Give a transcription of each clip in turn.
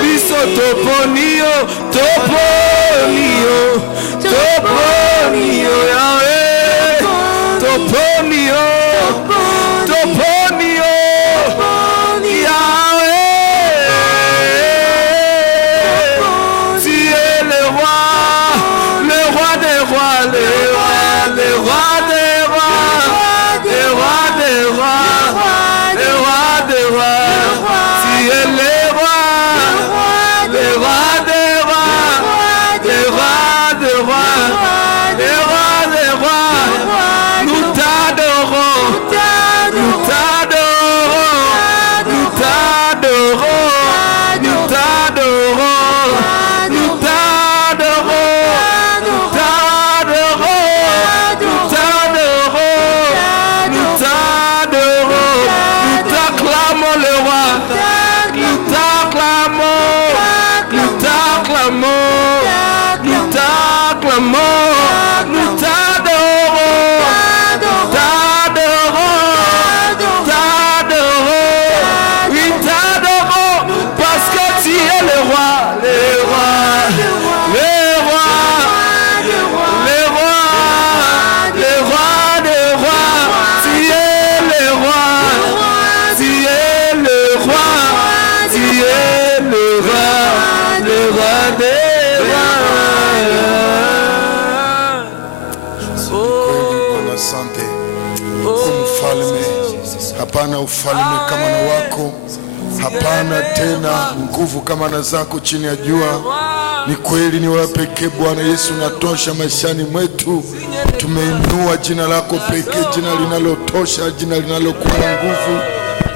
biso toponio, toponio, toponio, Yahweh, toponio, toponio, Yahweh, tu es le roi des rois, le roi des rois, le roi des rois, le roi des rois, tu es le roi des rois, le roi des rois, le roi des rois, nous t'adorons, nous t'adorons, nous t'adorons, nous t'adorons, nous t'adorons, nous t'adorons, nous t'adorons, nous t'adorons, nous t'acclamons le roi, nous t'acclamons, nous t'acclamons, nous t'acclamons, nous t'adorons, t'adorons, oui t'adorons, parce que tu es le roi, le roi, le roi, le roi, le roi des rois, tu es le roi, tu es le roi, tu es le roi des rois. Bwana asante mfalme, hapana ufalme kama na wako, hapana tena nguvu kama na zako chini ya jua. Ni kweli ni wewe pekee Bwana Yesu unatosha maishani mwetu. Tumeinua jina lako pekee, jina linalotosha, jina linalokuwa na nguvu.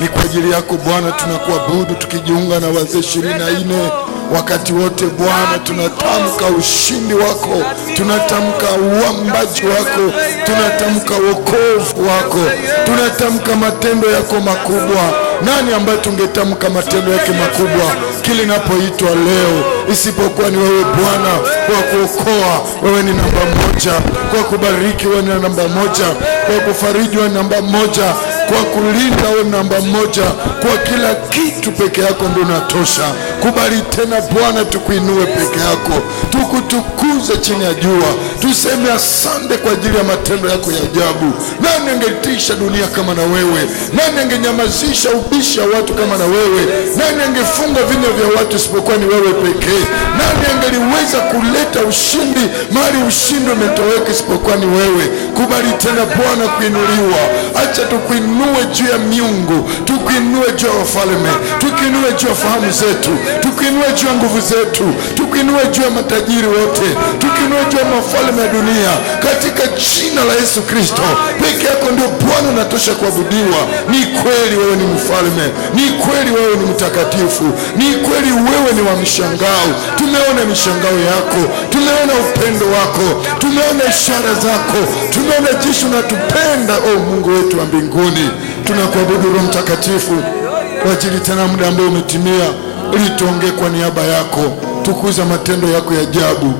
Ni kwa ajili yako Bwana tunakuabudu, tukijiunga na wazee 24 wakati wote Bwana. Tunatamka ushindi wako, tunatamka uambaji wako, tunatamka wokovu wako, tunatamka matendo yako makubwa. Nani ambaye tungetamka matendo yake makubwa kile inapoitwa leo isipokuwa ni wewe Bwana? Kwa kuokoa wewe ni namba moja, kwa kubariki wewe ni namba moja, kwa kufariji wewe ni namba moja, kwa kulinda wewe ni namba moja, kwa kila kitu peke yako ndio unatosha. Kubali tena Bwana, tukuinue peke yako, tukutukuze chini ya jua, tuseme asante kwa ajili ya matendo yako ya ajabu. Nani angetisha dunia kama na wewe? Nani angenyamazisha ubishi wa watu kama na wewe? Nani angefunga vinywa vya watu isipokuwa ni wewe pekee? Nani angeliweza kuleta ushindi mahali ushindi umetoweka isipokuwa ni wewe? Kubali tena Bwana kuinuliwa. Acha tukuinue juu ya miungu, tukuinue juu ya wafalme, tukuinue juu ya fahamu zetu, tukuinue juu ya nguvu zetu, tukuinue juu ya matajiri wote, tukuinue juu ya mafalme ya dunia, katika jina la Yesu Kristo. Peke yako ndio Bwana unatosha kuabudiwa. Ni kweli wewe ni mfalme, ni kweli wewe ni mtakatifu, ni kweli wewe ni wa mishangao. Tumeona mishangao yako, tumeona upendo wako, tumeona ishara zako, tumeona jinsi unatupenda. O Mungu wetu wa mbinguni, tunakuabudu Roho Mtakatifu kwa ajili tena muda ambao umetimia, ili tuongee kwa niaba yako. Tukuza matendo yako ya ajabu.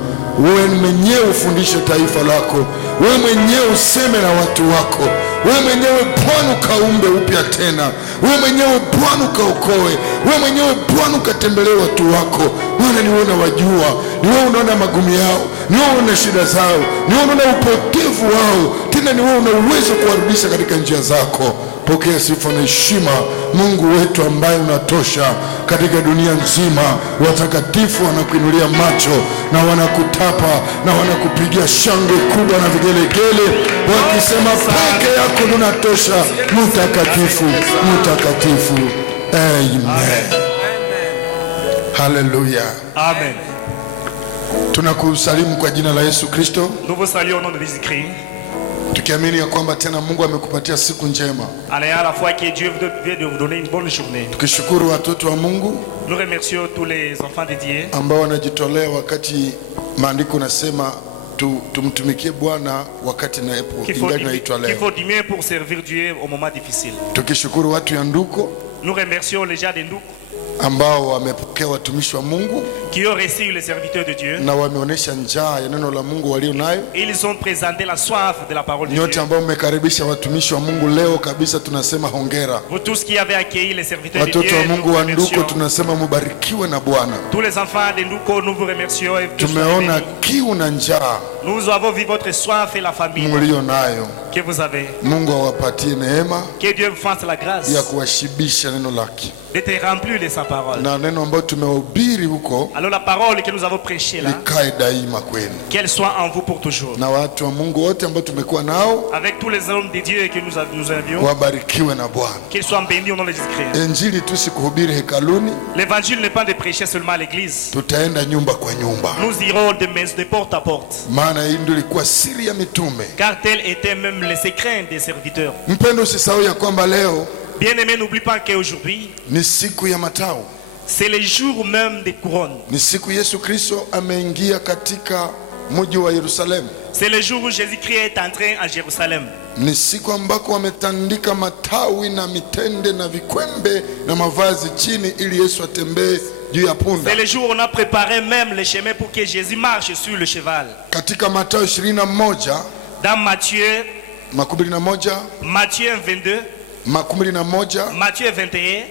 Wewe mwenyewe ufundishe taifa lako, wewe mwenyewe useme na watu wako, wewe mwenyewe Bwana ukaumbe upya tena, wewe mwenyewe Bwana ukaokoe, wewe mwenyewe Bwana ukatembelee watu wako. Bwana ni wewe unawajua, ni wewe unaona magumu yao, ni wewe unaona shida zao, ni wewe unaona upotevu wao, tena ni wewe una uwezo kuwarudisha katika njia zako. Pokea sifa na heshima Mungu wetu ambaye unatosha katika dunia nzima. Watakatifu wanakuinulia macho na wanakutapa na wanakupigia shangwe kubwa na vigelegele, wakisema peke yako unatosha, mtakatifu, mtakatifu. Amen. Haleluya. Amen. Tunakusalimu kwa jina la Yesu Kristo. Nous vous saluons au nom de Jésus-Christ. Tukiamini ya kwamba tena Mungu amekupatia siku njema. À la fois que Dieu vient de vous donner une bonne journée. Tukishukuru watoto wa Mungu. Nous remercions tous les enfants dédiés ambao wanajitolea wakati maandiko nasema tumtumikie Bwana wakati naitwa leo. Qu'il faut diminuer pour servir Dieu au moment difficile. Tukishukuru watu ya Nduko. Nous remercions les gens de Nduko. ambao wamepokea watumishi wa Mungu qui ont reçu les serviteurs de Dieu. na wameonyesha njaa ya neno la Mungu walio nayo. Ils ont présenté la soif de la parole de Nyote Dieu. ambao mmekaribisha watumishi wa Mungu leo kabisa tunasema hongera. Vous tous qui avez accueilli les serviteurs de Watoto wa Dieu, nous Mungu vous wa Nduko remercions. tunasema mubarikiwe na Bwana. Tous les enfants de Nduko, nous vous remercions et tous Tumeona bénis. kiu na njaa Nous avons vu votre soif et la famille mlio nayo. que vous avez. Mungu awapatie neema Que Dieu vous fasse la grâce ya kuwashibisha neno lake. d'être rempli de sa parole. Na neno ambalo tumehubiri huko Alors la parole que nous avons prêchée là, likae daima kwenu. qu'elle soit en vous pour toujours. Na watu wa Mungu wote ambao tumekuwa nao Avec tous les hommes de Dieu que nous avions, wabarikiwe na Bwana. qu'ils soient bénis au nom de Jésus-Christ. Injili tu si kuhubiri hekaluni, L'évangile n'est pas de prêcher seulement à l'église. tutaenda nyumba kwa nyumba. Nous irons de porte à porte. Maana hii ndio ilikuwa siri ya mitume. Car tel était même le secret des serviteurs. Mpendo, usisahau ya kwamba leo Bien-aimés, n'oublie pas qu'aujourd'hui, ni siku ya matao. c'est le jour même des couronnes. Ni siku Yesu Kristo ameingia katika mji wa Yerusalemu. C'est le jour où Jésus-Christ est entré à Jérusalem. Ni siku ambako wametandika matawi na mitende na vikwembe na mavazi chini ili Yesu atembee juu ya punda. C'est le jour où on a préparé même le chemin pour que Jésus marche sur le cheval. Katika Mathayo 21 Dans Matthieu 21 22, Matthieu 21,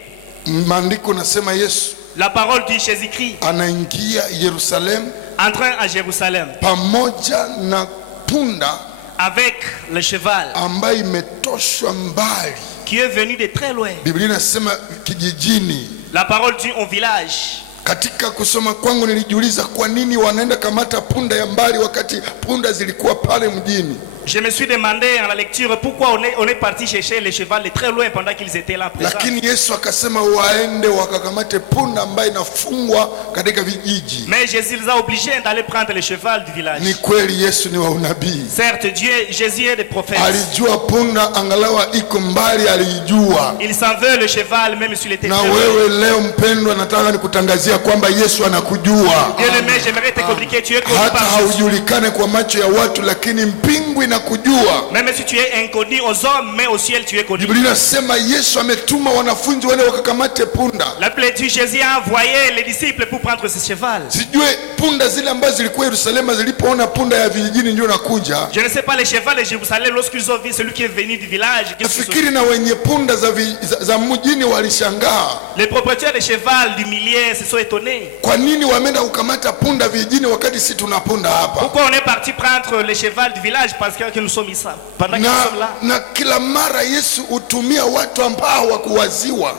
maandiko nasema Yesu la parole dit Jésus-Christ anaingia Yerusalemu entrant à Jérusalem pamoja na punda avec le cheval ambaye imetoshwa mbali. qui est venu de très loin. Biblia inasema kijijini. La parole dit au village. Katika kusoma kwangu nilijiuliza kwa nini wanaenda kamata punda ya mbali wakati punda zilikuwa pale mjini. Je me suis demandé en la lecture pourquoi on est parti chercher les chevaux de très loin pendant qu'ils étaient là présents. Lakini Yesu akasema waende wakakamate punda ambaye inafungwa katika vijiji. Mais Jésus les a obligés d'aller prendre le cheval du village. Ni kweli Yesu ni wa unabii. Certes, Jésus est des prophètes. Alijua punda angalawa iko mbali, alijua. Il s'en veut le cheval même s'il était Na très loin. wewe leo mpendwa, nataka nikutangazia kwamba Yesu anakujua. Bien-aimé, j'aimerais te communiquer, tu es connu Hata par Jésus. haujulikane kwa macho ya watu, lakini mbingu inakujua. Même si tu es inconnu aux hommes, mais au ciel tu es connu. Biblia inasema Yesu ametuma wanafunzi wale wakakamate punda. La Bible dit Jésus a envoyé les disciples pour prendre ce cheval. Sijue punda zile ambazo zilikuwa Yerusalemu zilipoona punda ya vijijini ndio nakuja. Je ne sais pas les chevaux de Jérusalem lorsqu'ils ont vu celui qui est venu du village. Nafikiri na wenye punda za mjini walishangaa. Les propriétaires de cheval du milieu se sont étonnés. Kwa nini wameenda kukamata punda vijijini wakati sisi tuna punda hapa? Pourquoi on est parti prendre les chevaux du village parce que nous sommes ici pendant que nous sommes là. Na kila mara Yesu hutumia watu ambao hawakuwaziwa.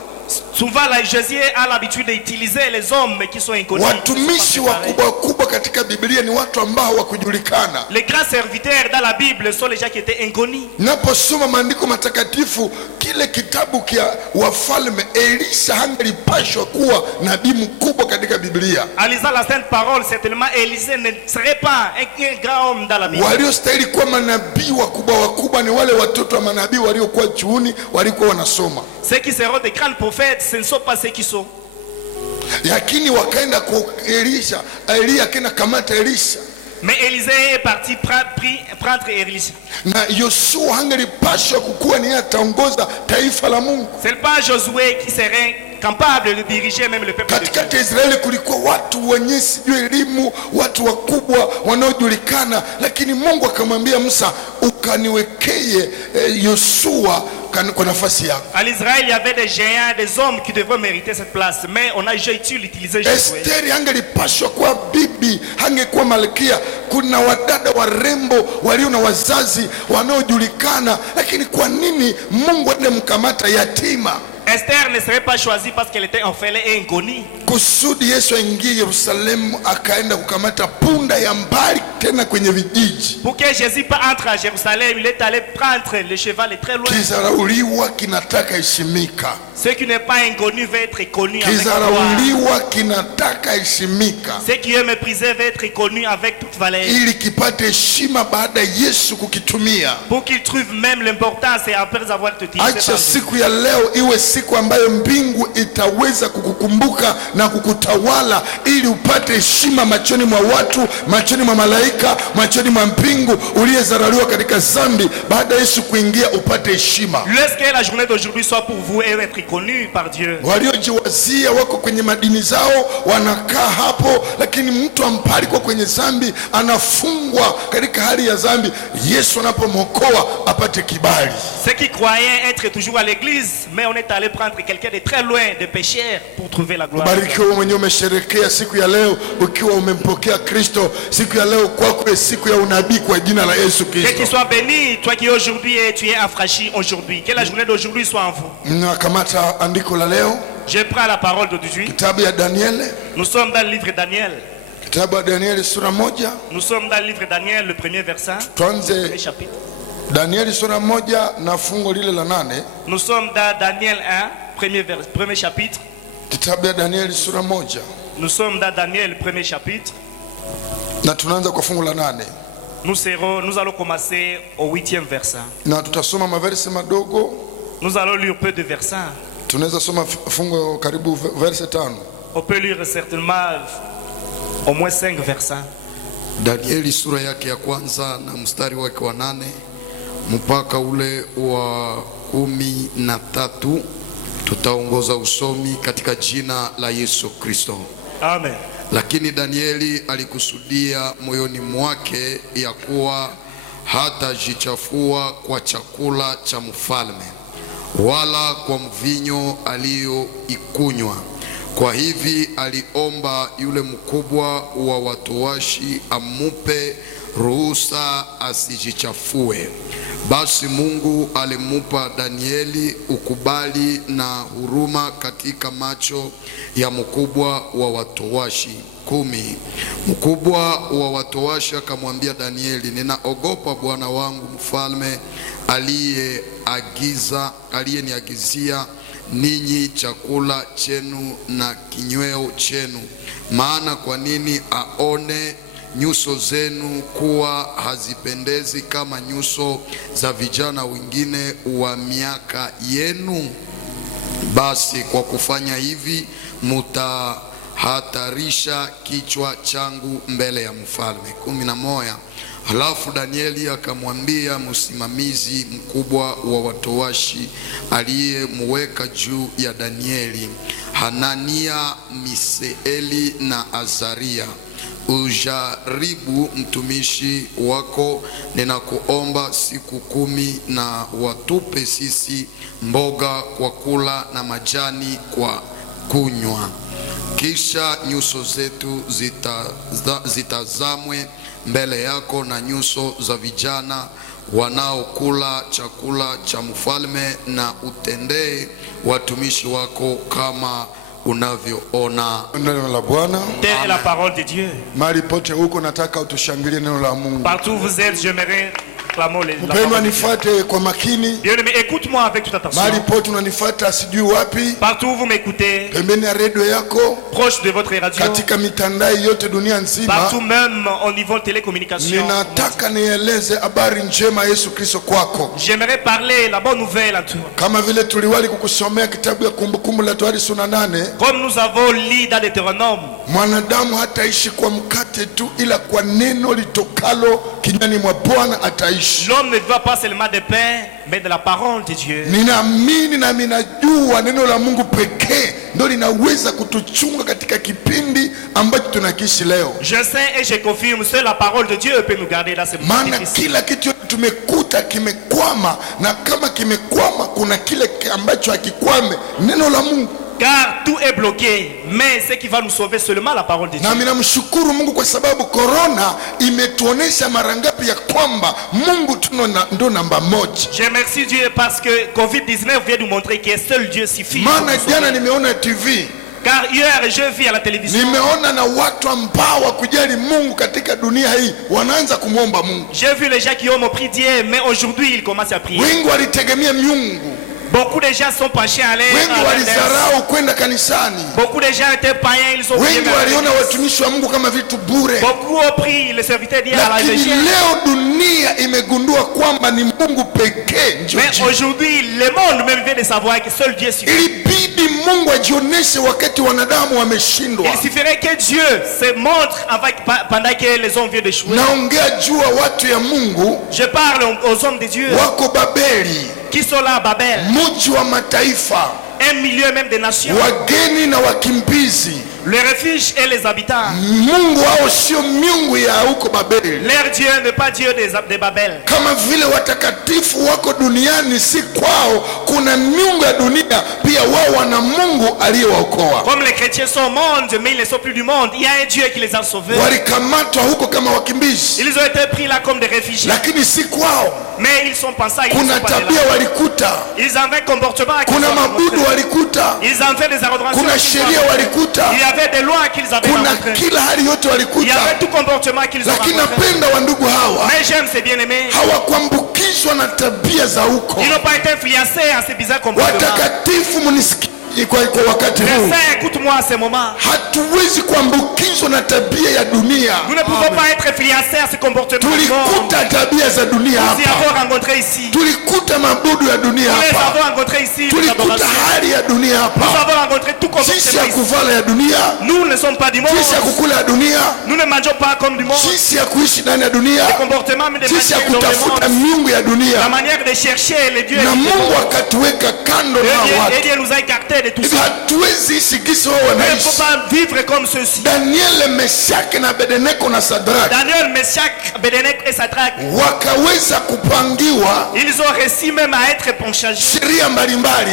Souvent là, Jésus a l'habitude d'utiliser les hommes qui sont inconnus. Watumishi wakubwa katika Biblia ni watu ambao hawakujulikana. Les grands serviteurs dans la Bible sont les gens qui étaient inconnus. Naposoma maandiko matakatifu, kile kitabu kia Wafalme, Elisha hangelipashwa kuwa nabii mkubwa katika Biblia. En lisant la sainte parole, certainement Élisée ne serait pas un grand homme dans la Bible. Waliostahili kuwa manabii wakubwa ni wale watoto wa manabii waliokuwa chuoni, walikuwa wanasoma. Ceux qui seront des grands prophètes, ce ne sont pas ceux qui sont. Lakini wakaenda kwa Elisha, Elia akaenda kamata Elisha. Mais Élisée est parti prendre Élisha. Na Yoshua hangelipashwa kukuwa ni ataongoza taifa la Mungu. C'est pas Josué qui serait capable de diriger même le peuple de Dieu. Katika Israeli kulikuwa watu wenye sijui elimu, watu wakubwa wanaojulikana, lakini Mungu akamwambia Musa, ukaniwekee Yoshua kwa nafasi yako. En Israël, il y avait des géants, des hommes qui devraient mériter cette place, mais on a utilisé Josué. Esteri hangelipashwa kuwa bibi, hangekuwa malkia. Kuna wadada warembo walio na wazazi wanaojulikana, lakini kwa nini Mungu ende mkamata yatima? Esther ne serait pas choisie parce qu'elle était orpheline et inconnue. Kusudi Yesu aingie Yerusalemu akaenda kukamata punda ya mbali tena kwenye vijiji. Pour que Jésus entre à Jérusalem, il est allé prendre le cheval très loin. Kizarauliwa kinataka heshimika. Ce qui n'est pas inconnu va être connu avec Kizarauliwa kinataka heshimika. Ce qui est méprisé va être connu avec toute valeur. Ili kipate heshima baada Yesu kukitumia. Pour qu'il trouve même l'importance et après avoir utilisé. Acha siku ya leo iwe siku ambayo mbingu itaweza kukukumbuka na kukutawala, ili upate heshima machoni mwa watu, machoni mwa malaika, machoni mwa mbingu. Uliyezaraliwa katika dhambi, baada ya Yesu kuingia upate heshima. Laisse que la journée d'aujourd'hui soit pour vous et être connu par Dieu. Waliojiwazia wako kwenye madini zao, wanakaa hapo, lakini mtu ambaye alikuwa kwenye dhambi anafungwa katika hali ya dhambi, Yesu anapomwokoa apate kibali. Ceux qui croyaient être toujours à l'église, mais on est allé prendre quelqu'un de très loin, de pécheur, pour trouver la gloire. Barikiwa mwenyewe umesherekea siku ya leo ukiwa umempokea Kristo. Siku ya leo kwako siku ya unabii kwa jina la Yesu Kristo. Que tu sois béni, toi qui aujourd'hui tu es affranchi aujourd'hui. Que la journée d'aujourd'hui soit en vous. Nakamata andiko la leo. Je prends la parole d'aujourd'hui. Kitabu ya Daniel. Nous sommes dans le livre Daniel. Kitabu ya Daniel sura 1. Nous sommes dans le livre Daniel, le premier verset. Tuanze Chapitre. Daniel sura 1 na fungo lile la 8. Nous sommes dans Daniel 1, premier chapitre. Kitabu ya Daniel sura 1. Nous sommes dans Daniel, premier chapitre. Na tunaanza kwa fungu la 8. Nous allons commencer au 8e verset. Na tutasoma maverse madogo. Nous allons lire peu de versets. Tunaweza soma fungu karibu verse 5. On peut lire certainement au moins 5 versets. Danieli sura yake ya kwanza na mstari wake wa 8 mpaka ule wa 13. Tutaongoza usomi katika jina la Yesu Kristo. Amen. Lakini Danieli alikusudia moyoni mwake ya kuwa hatajichafua kwa chakula cha mfalme wala kwa mvinyo aliyoikunywa. Kwa hivi aliomba yule mkubwa wa watowashi amupe ruhusa asijichafue. Basi Mungu alimupa Danieli ukubali na huruma katika macho ya mkubwa wa watowashi. 10. Mkubwa wa watowashi akamwambia Danieli, ninaogopa bwana wangu mfalme aliyeniagizia ninyi chakula chenu na kinyweo chenu. Maana kwa nini aone nyuso zenu kuwa hazipendezi kama nyuso za vijana wengine wa miaka yenu? Basi kwa kufanya hivi mutahatarisha kichwa changu mbele ya mfalme. 11. Halafu Danieli akamwambia msimamizi mkubwa wa watowashi aliyemweka juu ya Danieli, Hanania, Misaeli na Azaria, ujaribu mtumishi wako, ninakuomba siku 10 na watupe sisi mboga kwa kula na majani kwa kunywa. Kisha nyuso zetu zitazamwe mbele yako na nyuso za vijana wanaokula chakula cha mfalme, na utendee watumishi wako kama unavyoona. Neno la Bwana. Telle est la parole de Dieu. Mahali pote huko nataka utushangilie neno la Mungu. Partout où vous êtes, j'aimerais clamer la Mpendwa, parole de Dieu. nifuate kwa makini. Bien-aimé, écoute-moi avec toute attention. Mahali pote unanifuata sijui wapi, Partout où vous m'écoutez, pembeni ya redio yako, proche de votre radio, katika mitandao yote dunia nzima, partout même au niveau de télécommunication. ninataka nieleze habari njema Yesu Kristo kwako. J'aimerais parler la bonne nouvelle à toi. Kama vile tuliwali kukusomea kitabu ya Kumbukumbu la Torati sura 8. Comme nous avons lu dans Deutéronome, Mwanadamu hataishi kwa mkate tu, ila kwa neno litokalo kinywani mwa Bwana ataishi. l'homme ne doit pas seulement de pain, mais de la parole de Dieu. Ninaamini na ninajua neno la Mungu pekee ndio linaweza kutuchunga katika kipindi ambacho tunakiishi leo. Je sais et je confirme, seule la parole de Dieu peut nous garder dans ce moment Maana difficile. kila kitu tumekuta kimekwama, na kama kimekwama kuna kile ambacho hakikwame, neno la Mungu. Car tout est bloqué, mais ce qui va nous sauver seulement la parole de Dieu. Na ninamshukuru Mungu kwa sababu corona imetuonesha mara ngapi ya kwamba Mungu ndo namba 1. Je remercie Dieu parce que Covid-19 vient nous montrer que seul Dieu suffit. Maana jana nimeona TV, Car hier, je vis à la télévision. nimeona na watu ambao wakujali Mungu katika dunia hii wanaanza kumwomba Mungu. J'ai vu les gens qui ont pris Dieu, mais aujourd'hui ils commencent à prier. Wengi walitegemea miungu, Beaucoup de gens sont penchés à l'air. Wengi walidharau kwenda kanisani. Beaucoup de gens étaient païens, ils ont Wengi waliona watumishi wa Mungu kama vitu bure. Beaucoup ont pris le serviteur d'hier à la Lakini légère. leo dunia imegundua kwamba ni Mungu pekee ndio Mais jibu. aujourd'hui, le monde même vient de savoir que seul Dieu suffit. Ilibidi Mungu ajioneshe wakati wanadamu wameshindwa. Il suffirait que Dieu se montre pendant que les hommes viennent d'échouer. Naongea juu ya watu ya Mungu Je parle aux hommes de Dieu wako Babeli, qui sont là à Babel, mji wa mataifa, un milieu même des nations, wageni na wakimbizi. le refuge et les habitants. Mungu wao sio miungu ya huko Babeli. Leur Dieu n'est pas Dieu de Babel. Kama vile watakatifu wako duniani, si kwao kuna miungu ya dunia, pia wao wana Mungu aliyewaokoa. Comme les chrétiens sont au monde, mais ils ne sont plus du monde, il y a un Dieu qui les a sauvés. Walikamatwa huko kama wakimbizi, Ils ont été pris là comme des réfugiés, lakini si kwao. mais ils sont pensés, ils ne Kuna sont pas tabia là. walikuta, Ils avaient un comportement qu'ils kuna ont mabudu rencontré. walikuta, Ils ont fait des adorations kuna qu'ils ont sheria rencontrées. walikuta, Il y avait des lois qu'ils avaient kuna rencontrées. kila hali yote Il y walikuta. avait tout comportement qu'ils ont Lakini rencontré. napenda wa ndugu hawa Mais j'aime ces bien-aimés. hawakuambukizwa na tabia za huko. Ils n'ont pas été influencés à ces bizarres comportements. Watakatifu, mnisikie kwa wakati Les huu, saints, écoute-moi à ce moment. hatuwezi kuambukizwa na tabia ya dunia. Nous ne pouvons pas être influencés à ces comportements du monde. Tulikuta tabia za dunia Nous y hapa, avons rencontré ici. tulikuta mabudu ya dunia Nous les hapa, avons rencontrés ici. Les tulikuta adorations. hali ya dunia Nous hapa, avons rencontré tout jinsi ya comportement ici. kuvala ya dunia, Nous ne sommes pas du monde. jinsi ya kukula ya dunia, Nous ne mangeons pas comme du monde. jinsi ya kuishi ndani ya dunia, Les comportements mais des jinsi ya manières dans le kutafuta monde. miungu ya La dunia. manière de chercher les dieux. Na Mungu akatuweka kando na Et watu. Dieu nous a écartés de tout Hivi ça. hatuwezi ishi gisi wao Il ne wanaishi. faut pas vivre comme ceux-ci. Daniel, Meshaki na Abednego na Sadraka Daniel, Meshach, Abednego et Shadrach, wakaweza kupangiwa ils ont réussi même à être penchagés sheria mbalimbali,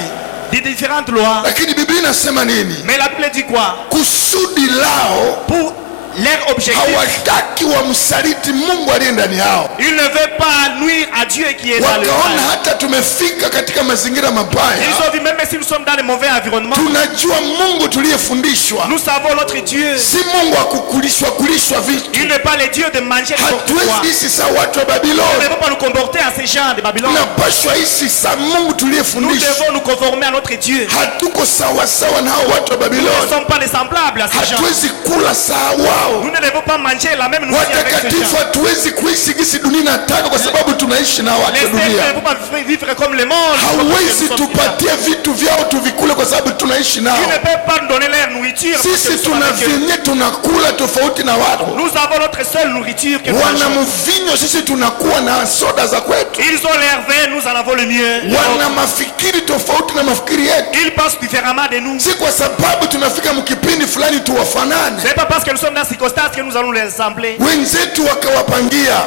des différentes lois. lakini Biblia inasema nini? Mais la Bible dit quoi? Kusudi lao, Pour leur objectif, hawataki wamsaliti Mungu aliye ndani yao. ils ne veulent pas nuire à Dieu qui est dans le Wakaona mal. hata tumefika katika mazingira mabaya, Ils ont vu, même si nous sommes dans le mauvais environnement, tunajua Mungu tuliyefundishwa nous savons notre Dieu. si Mungu wa kulishwa vitu. Il n'est pas le Dieu de manger n'importe quoi. Hatuwezi ishi sawa watu wa Nous ne Babiloni, devons pas nous comporter à ces gens de Babylone. tunapaswa ishi sawa Mungu Nous tuliyefundishwa. devons nous conformer à notre Dieu. Hatuko sawa sawa na hao watu wa Nous ne Babiloni, sommes pas des semblables à ces gens. hatuwezi kula sawa wao. Nous ne devons pas manger la même nourriture avec ces Watakatifu gens. hatuwezi kuishi gisi dunia inataka, kwa sababu tunaishi na watu Les wa saints ne dunia. peuvent pas vivre comme le monde. Hauwezi tupatie vitu vyao tuvikule, kwa sababu tunaishi nao. Ils ne peuvent pas nous donner leur nourriture. parce que Sisi nous sommes tuna avec eux. vyenye tunakula tofauti na watu. Nous avons notre seule nourriture que nous Wana mangeons. mvinyo, sisi tunakuwa na soda za kwetu. Ils ont leur vin, nous en avons le mieux. Wana mafikiri tofauti na mafikiri yetu. Ils pensent différemment de nous. Si kwa sababu tunafika mkipindi fulani tuwafanane. Ce n'est pas parce que nous sommes dans ces circonstances que nous allons les ressembler. Wenzetu wakawapangia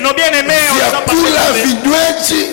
Nos bien-aimés, vyakula, vinywaji,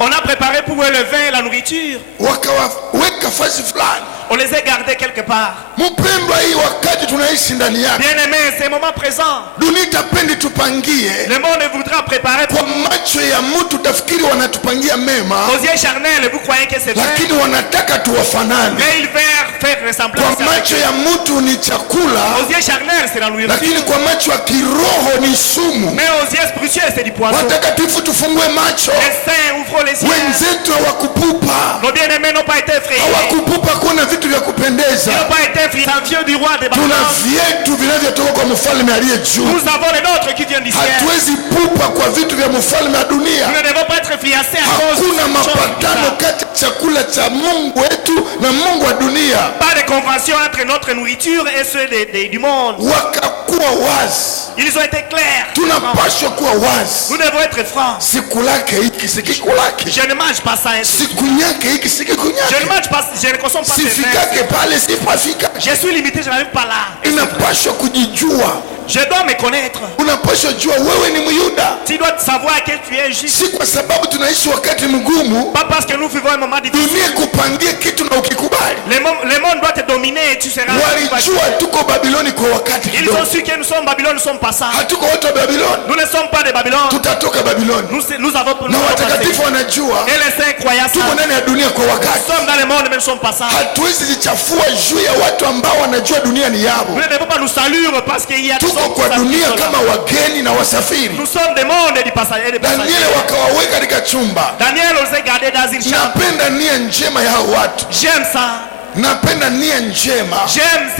on a préparé pour eux le vin et la nourriture. wakawaweka fasi fulani. On les a gardés quelque part. Mpendwa, hii wakati tunaishi ndani yake, Bien-aimés, c'est un moment présent. dunia itapendi tupangie Le monde voudra préparer pour kwa macho ya mtu, tafikiri wanatupangia mema, aux yeux charnels. Vous croyez que c'est vrai? lakini wanataka tuwafanane. Mais ils veulent faire ressemblance. Kwa macho ya mtu ni chakula, Aux yeux charnels, c'est la nourriture. lakini kwa macho ya kiroho ni sumu. Mais aux yeux spirituels, c'est du poisson. Watakatifu, tufungue macho. Les saints ouvrent les yeux. Wenzetu hawakupupa, Nos bien-aimés n'ont pas été effrayés. hawakupupa kuona vitu vya Ils kupendeza. n'ont pas été effrayés. C'est un vieux du roi de Tuna Babylone. vyetu vinavyotoka kwa mfalme aliye juu. Nous avons les nôtres qui viennent du ciel. Hatuwezi pupa kwa vitu vya mfalme wa dunia. Nous ne devons pas être influencés à cause de Hakuna ces choses mapatano bizarres. kati ya chakula cha Mungu wetu na Mungu wa dunia. Pas de convention entre notre nourriture et ceux du monde. Wakakuwa wazi, Ils ont été clairs. tunapaswa kuwa wazi. Nous devons être francs. Siku lake hiki si kiku lake, Je ne mange pas ça. siku nyake hiki si kiku Je ne nyake, mange pas, je ne consomme pas ces vins. sifikake pale sipafika. Je suis limité, je n'arrive pas là. Inapaswa kujijua, Je dois me connaître. unapaswa jua wewe ni Myuda, Tu dois savoir que tu es juste. si kwa sababu tunaishi wakati mgumu Pas parce que nous vivons un moment difficile. dunia kupangie kitu na ukikubali. Le monde doit te dominer et tu seras. Walijua tuko Babiloni kwa wakati Ils kidogo. ont su que nous sommes Babylone, nous sommes pas ça. Hatuko watu wa Babiloni, Nous ne sommes pas de Babylone. tutatoka Babiloni. Nous avons Na nous watakatifu avons wanajua et les saints croyants tuko ça. ndani ya dunia kwa Nous wakati. sommes dans le monde, mais nous ne sommes pas ça. Hatuwezi jichafua juu ya watu ambao wanajua dunia ni Nous yao. ne devons pas nous saluer parce qu'il y a des Tuko tuko kwa dunia kama wageni na wasafiri. Nous sommes des mondes et des passagers. Danieli wakawaweka katika chumba. Daniel on s'est gardé dans une chambre. Napenda nia njema ya hao watu. J'aime ça. Napenda nia njema. J'aime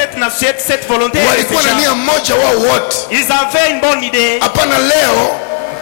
cette volonté. Walikuwa na nia moja wao wote. Ils avaient une bonne idée. Hapana leo.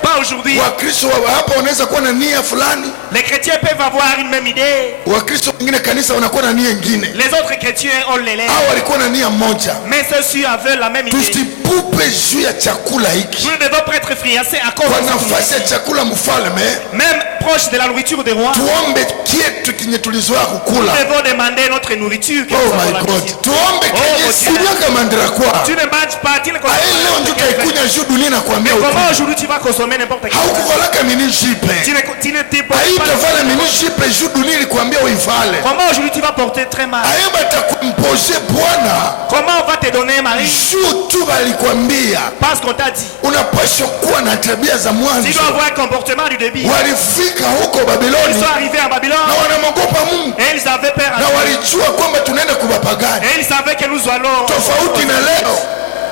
Pas aujourd'hui. Wakristo hapa wanaweza kuwa na nia fulani. Les chrétiens peuvent avoir une même idée. Wakristo wengine kanisa wanakuwa na nia nyingine. Les autres chrétiens ont les leurs. Hao walikuwa na nia moja. Mais ceux-ci avaient la même idée. Tusipupe juu ya chakula hiki. Nous ne devons pas être friassés à cause kwa de nafasi ya chakula mfalme. Même proche de la nourriture des rois. Tuombe kitu kinye tulizoea kukula. Nous devons demander notre nourriture. Oh my God. Tuombe kenye sinyaka mandira kwa. Tu ne manges pas, tu ne consommes pas. Leo ndio kaikunya juu dunia na kuambia. Comment aujourd'hui tu vas consommer n'importe quel. Haukuvalaka mini jipe. Tu ne t'es pas. Haitavala mini jipe juu dunia ilikwambia uivale. Comment aujourd'hui tu vas porter très mal. Ayeba takumpoje Bwana. Comment on va te donner mari? Juu tu balikwambia. Parce qu'on t'a dit. Unapaswa kuwa na tabia za mwanzo. Tu dois avoir un comportement du début. Walifika huko Babiloni. Ils sont arrivés à Babylone. Na wanamogopa Mungu. Et ils avaient peur. Na walijua kwamba tunaenda kubapagani. Et ils savaient que nous allons. Tofauti na leo.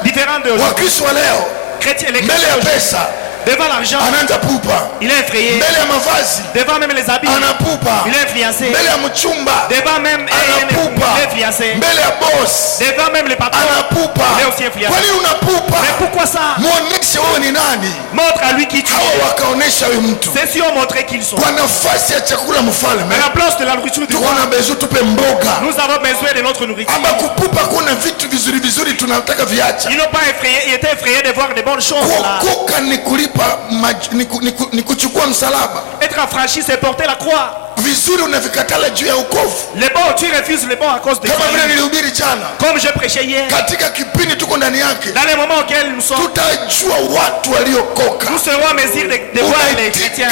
Différent de aujourd'hui. Wakristo leo. Chrétiens, les mbele ya pesa. Devant l'argent, anaanza pupa. Il est effrayé. Mbele ya mavazi. Devant même les habits, anapupa. Il est influencé. Mbele ya mchumba. Devant même anapupa. Il est influencé. Mbele ya boss. Devant même les patrons, anapupa. Il est aussi influencé. Kwa nini unapupa? Mais pourquoi ça? Muoneshe wewe ni nani. Montre à lui qui tu es. Hawa wakaonesha wewe mtu. C'est si on montrait qu'ils sont. Kwa nafasi ya chakula mfalme. À la place de la nourriture du roi, tuko na besoin tupe mboga. Nous avons besoin de notre nourriture. Amba kupupa kuna vitu vizuri vizuri tunataka viacha. Ils n'ont pas effrayé, ils étaient effrayés de voir des bonnes choses là. Kuokoka ni kulipa ni kuchukua msalaba. Être affranchi c'est porter la croix. Vizuri unavikatala juu ya ukovu. Les bons, tu refuses les bons à cause de kama vile nilihubiri jana. Comme je prêchais hier. Katika kipindi tuko ndani yake. Dans les moments auxquels nous sommes. Tutajua watu waliokoka. Nous serons en mesure de voir les chrétiens.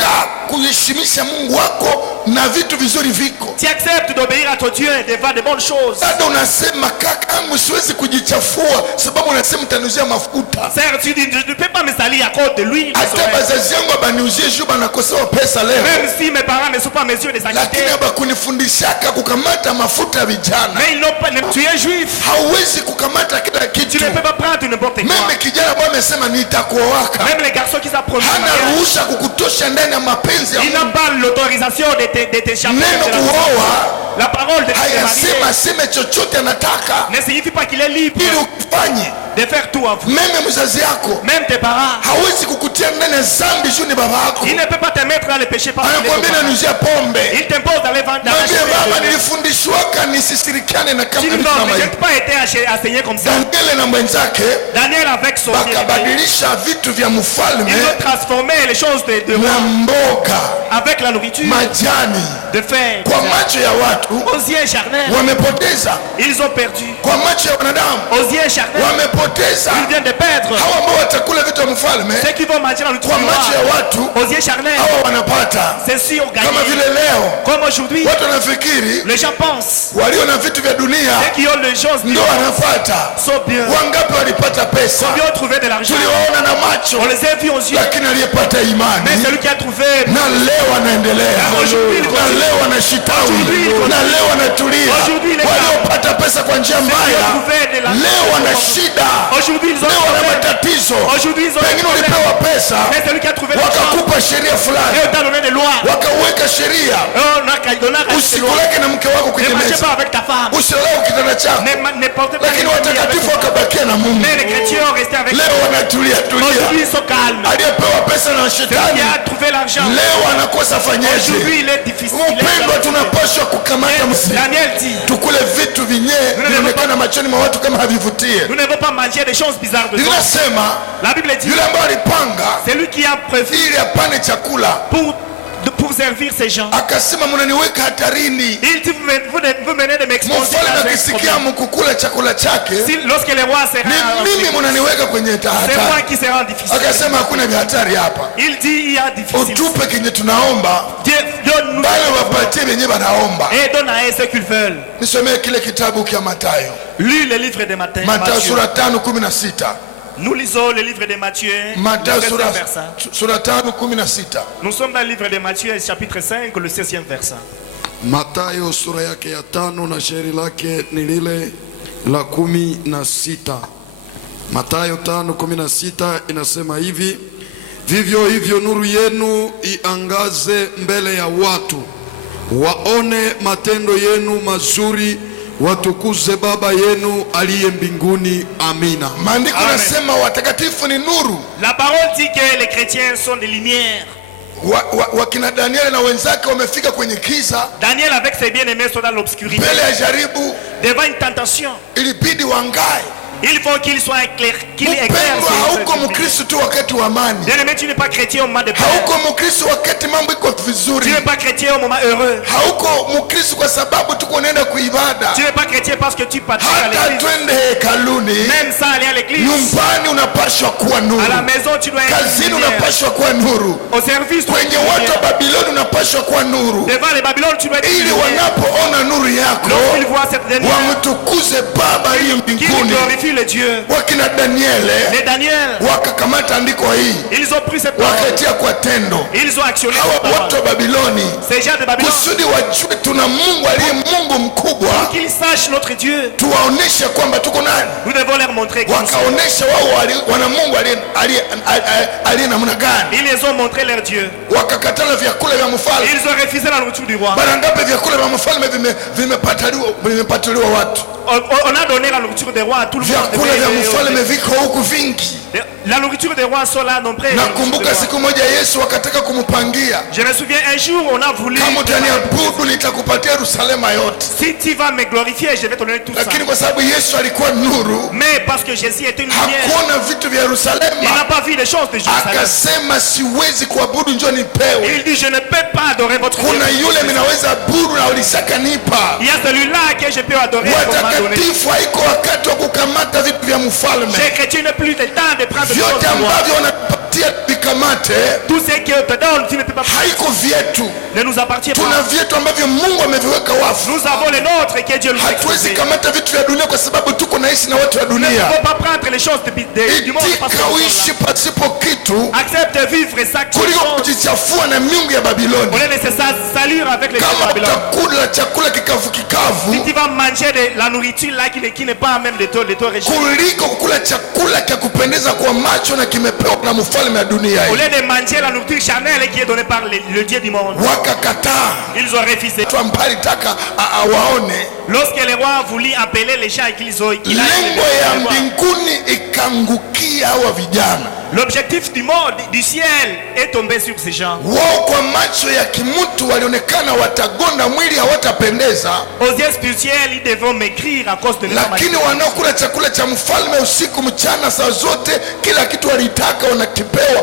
Kuheshimisha Mungu wako na vitu vizuri viko. Tu acceptes d'obéir à ton Dieu et de voir de bonnes choses. Dada unasema kaka msiwezi kujichafua sababu unasema mtanuzia mafuta. Sœur, tu dis je ne peux pas me salir à cause de l'huile. Hata bazazi yangu abaniuzie juba na kosewa pesa leo. Même si mes parents ne sont pas en mesure de s'acquitter. Lakini haba kunifundishaka kukamata mafuta vijana. Mais ils n'ont pas, tu es juif. Hauwezi kukamata kila kitu. Tu ne peux pas prendre n'importe quoi. Mimi kijana bwana amesema nitakuoaka. Même les garçons qui s'approchent. Hana ruhusa kukutosha ndani ya mapenzi ya Mungu. Ils n'ont pas l'autorisation de t'échapper. Neno kuoa. La parole de Dieu hayasema sema chochote anataka. Ne signifie pas qu'il est libre. Ili ufanye. De faire tout à vous. Meme mzazi yako. Même tes parents. Hawezi kukutia ndani ya dhambi juu ni baba yako. Il ne peut pas te mettre dans le péché parce qu'il est ton papa. Anakuzia pombe. Il t'impose d'aller vendre dans la chemin. Baba nilifundishwa nisisirikiane na kama hivi. Non, je n'ai pas été enseigné comme ça. Daniel na mwenzake. Daniel avec son bakabadilisha vitu vya mfalme. Ils ont transformé les choses de na mboga. Avec la nourriture. Majani. De fer. Kwa macho ya watu. Aux yeux charnels. Wamepoteza. Ils ont perdu. Kwa macho ya wanadamu. Aux yeux charnels. Wamepoteza. Ils viennent de perdre. Hawa ambao watakula vitu vya mfalme. Ceux qui vont manger la nourriture. Kwa macho ya watu. Aux yeux charnels. Hawa wanapata. C'est sûr gagné. Kama vile leo. Comme aujourd'hui. Watu wanafikiri. Les gens pensent. Walio na vitu vya dunia. Ceux qui ont les choses. Ndio wanapata. Sont bien. Wangapi walipata pesa? Combien ont trouvé de l'argent? Tuliwaona na macho. On les a vus aux yeux. Lakini aliyepata imani. Mais celui qui a trouvé. Na leo anaendelea. Na leo anashitawi. Na leo anatulia. Waliopata pesa kwa njia mbaya. Leo wana shida. Leo wana matatizo. Pengine ulipewa pesa. Wakakupa sheria fulani. Wakaweka sheria. Usikuleke na mke wako kwenye meza. Usilale ukitanda chako. Lakini watakatifu wakabakia na Mungu. Leo wanatulia. Aliyepewa pesa na shetani. Leo anakosa fanyeje. Upendo tunapaswa kukamata msi. Tukule vitu vinyewe vinaonekana machoni mwa watu kama havivutie. Nous ne devons pas manger des choses bizarres de Dieu. La Bible dit. Yule ambaye alipanga. C'est lui qui a prévu. Ili apane chakula. Pour servir ces gens. Akasema mnaniweka hatarini. Il dit vous venez de m'exposer. Mfalme akisikia mkukula chakula chake. Lorsque les rois sera. Ni mimi mnaniweka kwenye hatari. C'est moi qui sera difficile. Akasema hakuna vya hatari hapa. Il dit il y a difficile. Utupe kenye tunaomba. Donne-nous. Bale wapatie wenye wanaomba. Et donne à eux ce qu'ils veulent. Nisomee kile kitabu kia Mathayo. Lis le livre de Matthieu. Mathayo sura 5:16. Nous lisons le livre de Matthieu. Mathayo sura 5:16. Nous sommes dans le livre de Matthieu chapitre 5 le 16e verset. Mathayo sura yake ya 5 na shairi lake ni lile la 16. Mathayo 5:16 inasema hivi: vivyo hivyo nuru yenu iangaze mbele ya watu, waone matendo yenu mazuri, watukuze Baba yenu aliye mbinguni. Amina. Maandiko nasema watakatifu ni nuru. La parole dit que les chrétiens sont des lumières. Wakina Daniel na wenzake wamefika kwenye giza. Daniel avec ses bien-aimés sont dans l'obscurité. Mbele ya jaribu, devant une tentation, ilibidi wangae. il faut qu'il soit éclair, qu'il éclaire. Hauko mkristo tu wakati wa amani. Bien-aimé, tu n'es pas chrétien au moment de paix. Hauko mkristo wakati mambo iko vizuri. Tu n'es pas chrétien au moment heureux. Hauko mkristo kwa sababu tuko nenda kuibada. Tu n'es pas chrétien parce que tu participes à l'église. Hata twende hekaluni, même sans aller à l'église. Nyumbani unapaswa kuwa nuru. À la maison tu dois être kazini unapaswa kuwa nuru. Au service kwenye watu wa Babiloni unapaswa kuwa nuru. Devant les Babylones tu dois être ili wanapoona nuru yako wamtukuze Baba aliye mbinguni. Glorifie le Dieu. Wakina Daniel wakakamata andiko hii, ils ont pris cette parole, wakatia kwa tendo. ils ont actionné watu wa Babiloni kusudi wajue tuna Mungu aliye Mungu mkubwa, qu'ils sachent notre Dieu. Tuwaoneshe kwamba tuko nani. Nous devons leur montrer. Wakaonesha wao wana Mungu aliye namna gani. Ils les ont montré leur Dieu. Wakakatala vyakula vya mfalme. Ils ont refusé la nourriture du roi. Mara ngapi vyakula vya mfalme vimepatiliwa watu? On a donné la nourriture des rois à tout le monde. Vyakula vya mfalme viko huku vingi. La nourriture des rois sont là nombreux. Nakumbuka siku moja Yesu akataka kumpangia. Je me souviens un jour on a voulu. Kama utaniabudu nitakupatia Yerusalemu yote. Si tu vas me glorifier, je vais te donner tout ça. Lakini kwa sababu Yesu alikuwa nuru. Mais parce que Jésus était une lumière. Hakuona vitu vya Yerusalemu. Il n'a pas vu les choses de Jérusalem. Akasema siwezi kuabudu, njoo nipewe. Il dit je ne peux pas adorer votre Dieu. Kuna yule ninaweza abudu na ulishaka nipa. Il y a celui-là que je peux adorer. Watakatifu haiko wakati wa kukamata vitu vya mfalme. Chez chrétien n'a plus le temps de prendre des choses. Vyote ambavyo wanapatia vikamate. Tout ce que te donne tu ne peux pas. Haiko vyetu. Ne nous appartient pas. Tuna vyetu ambavyo Mungu ameviweka wafu. Nous avons les nôtres que Dieu nous a. Hatuwezi kamata vitu vya dunia kwa sababu tuko naishi na watu wa dunia. Ne faut pas prendre les choses du monde parce que uishi pasipo kitu. Accepte de vivre ça. Kuliko kujichafua na miungu ya Babiloni. On est nécessaire salir avec les Kama utakula chakula kikavu. Si tu vas manger de la nourriture là qui n'est pas même de ton régime. Kuliko kukula chakula cha kupendeza kwa macho na kimepewa na mfalme wa dunia hii. Au lieu de manger la nourriture charnelle qui est donnée par le Dieu du monde. Wakakataa. Ils ont refusé. Lorsque les rois voulaient appeler les gens qu'ils ont, lengo ya mbinguni ikangukia hawa vijana. L'objectif du monde, du ciel, est tombé sur ces gens. Wao kwa macho ya kimutu walionekana watagonda mwili, hawatapendeza. Aux yeux spirituels, ils devront maigrir à cause de leur maladie. Lakini wanaokula chakula cha mfalme usiku mchana saa zote, kila kitu walitaka wanakipewa,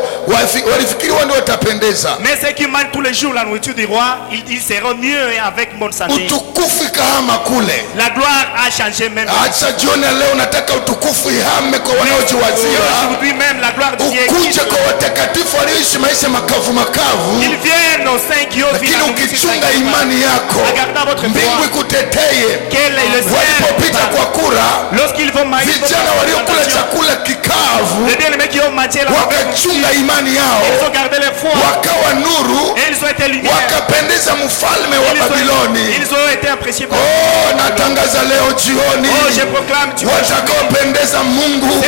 walifikiri wao ndio watapendeza. Mais ceux qui mangent tous les jours la nourriture du roi, ils seront mieux et avec bonne santé. Utukufu ikahama kule. La gloire a changé même. Acha jioni leo nataka utukufu ihame kwa wanaojiwazia. Aujourd'hui même la gloire. Ukuje kwa watakatifu walioishi maisha makavu. Ils viennent aux saints qui ont vécu. Lakini ukichunga imani yako, mbingu ikuteteye. Walipopita kwa kura, vijana waliokula chakula kikavu wakachunga imani yao, wakawa nuru, wakapendeza mfalme wa Babiloni. Oh, natangaza leo jioni, watakaopendeza Mungu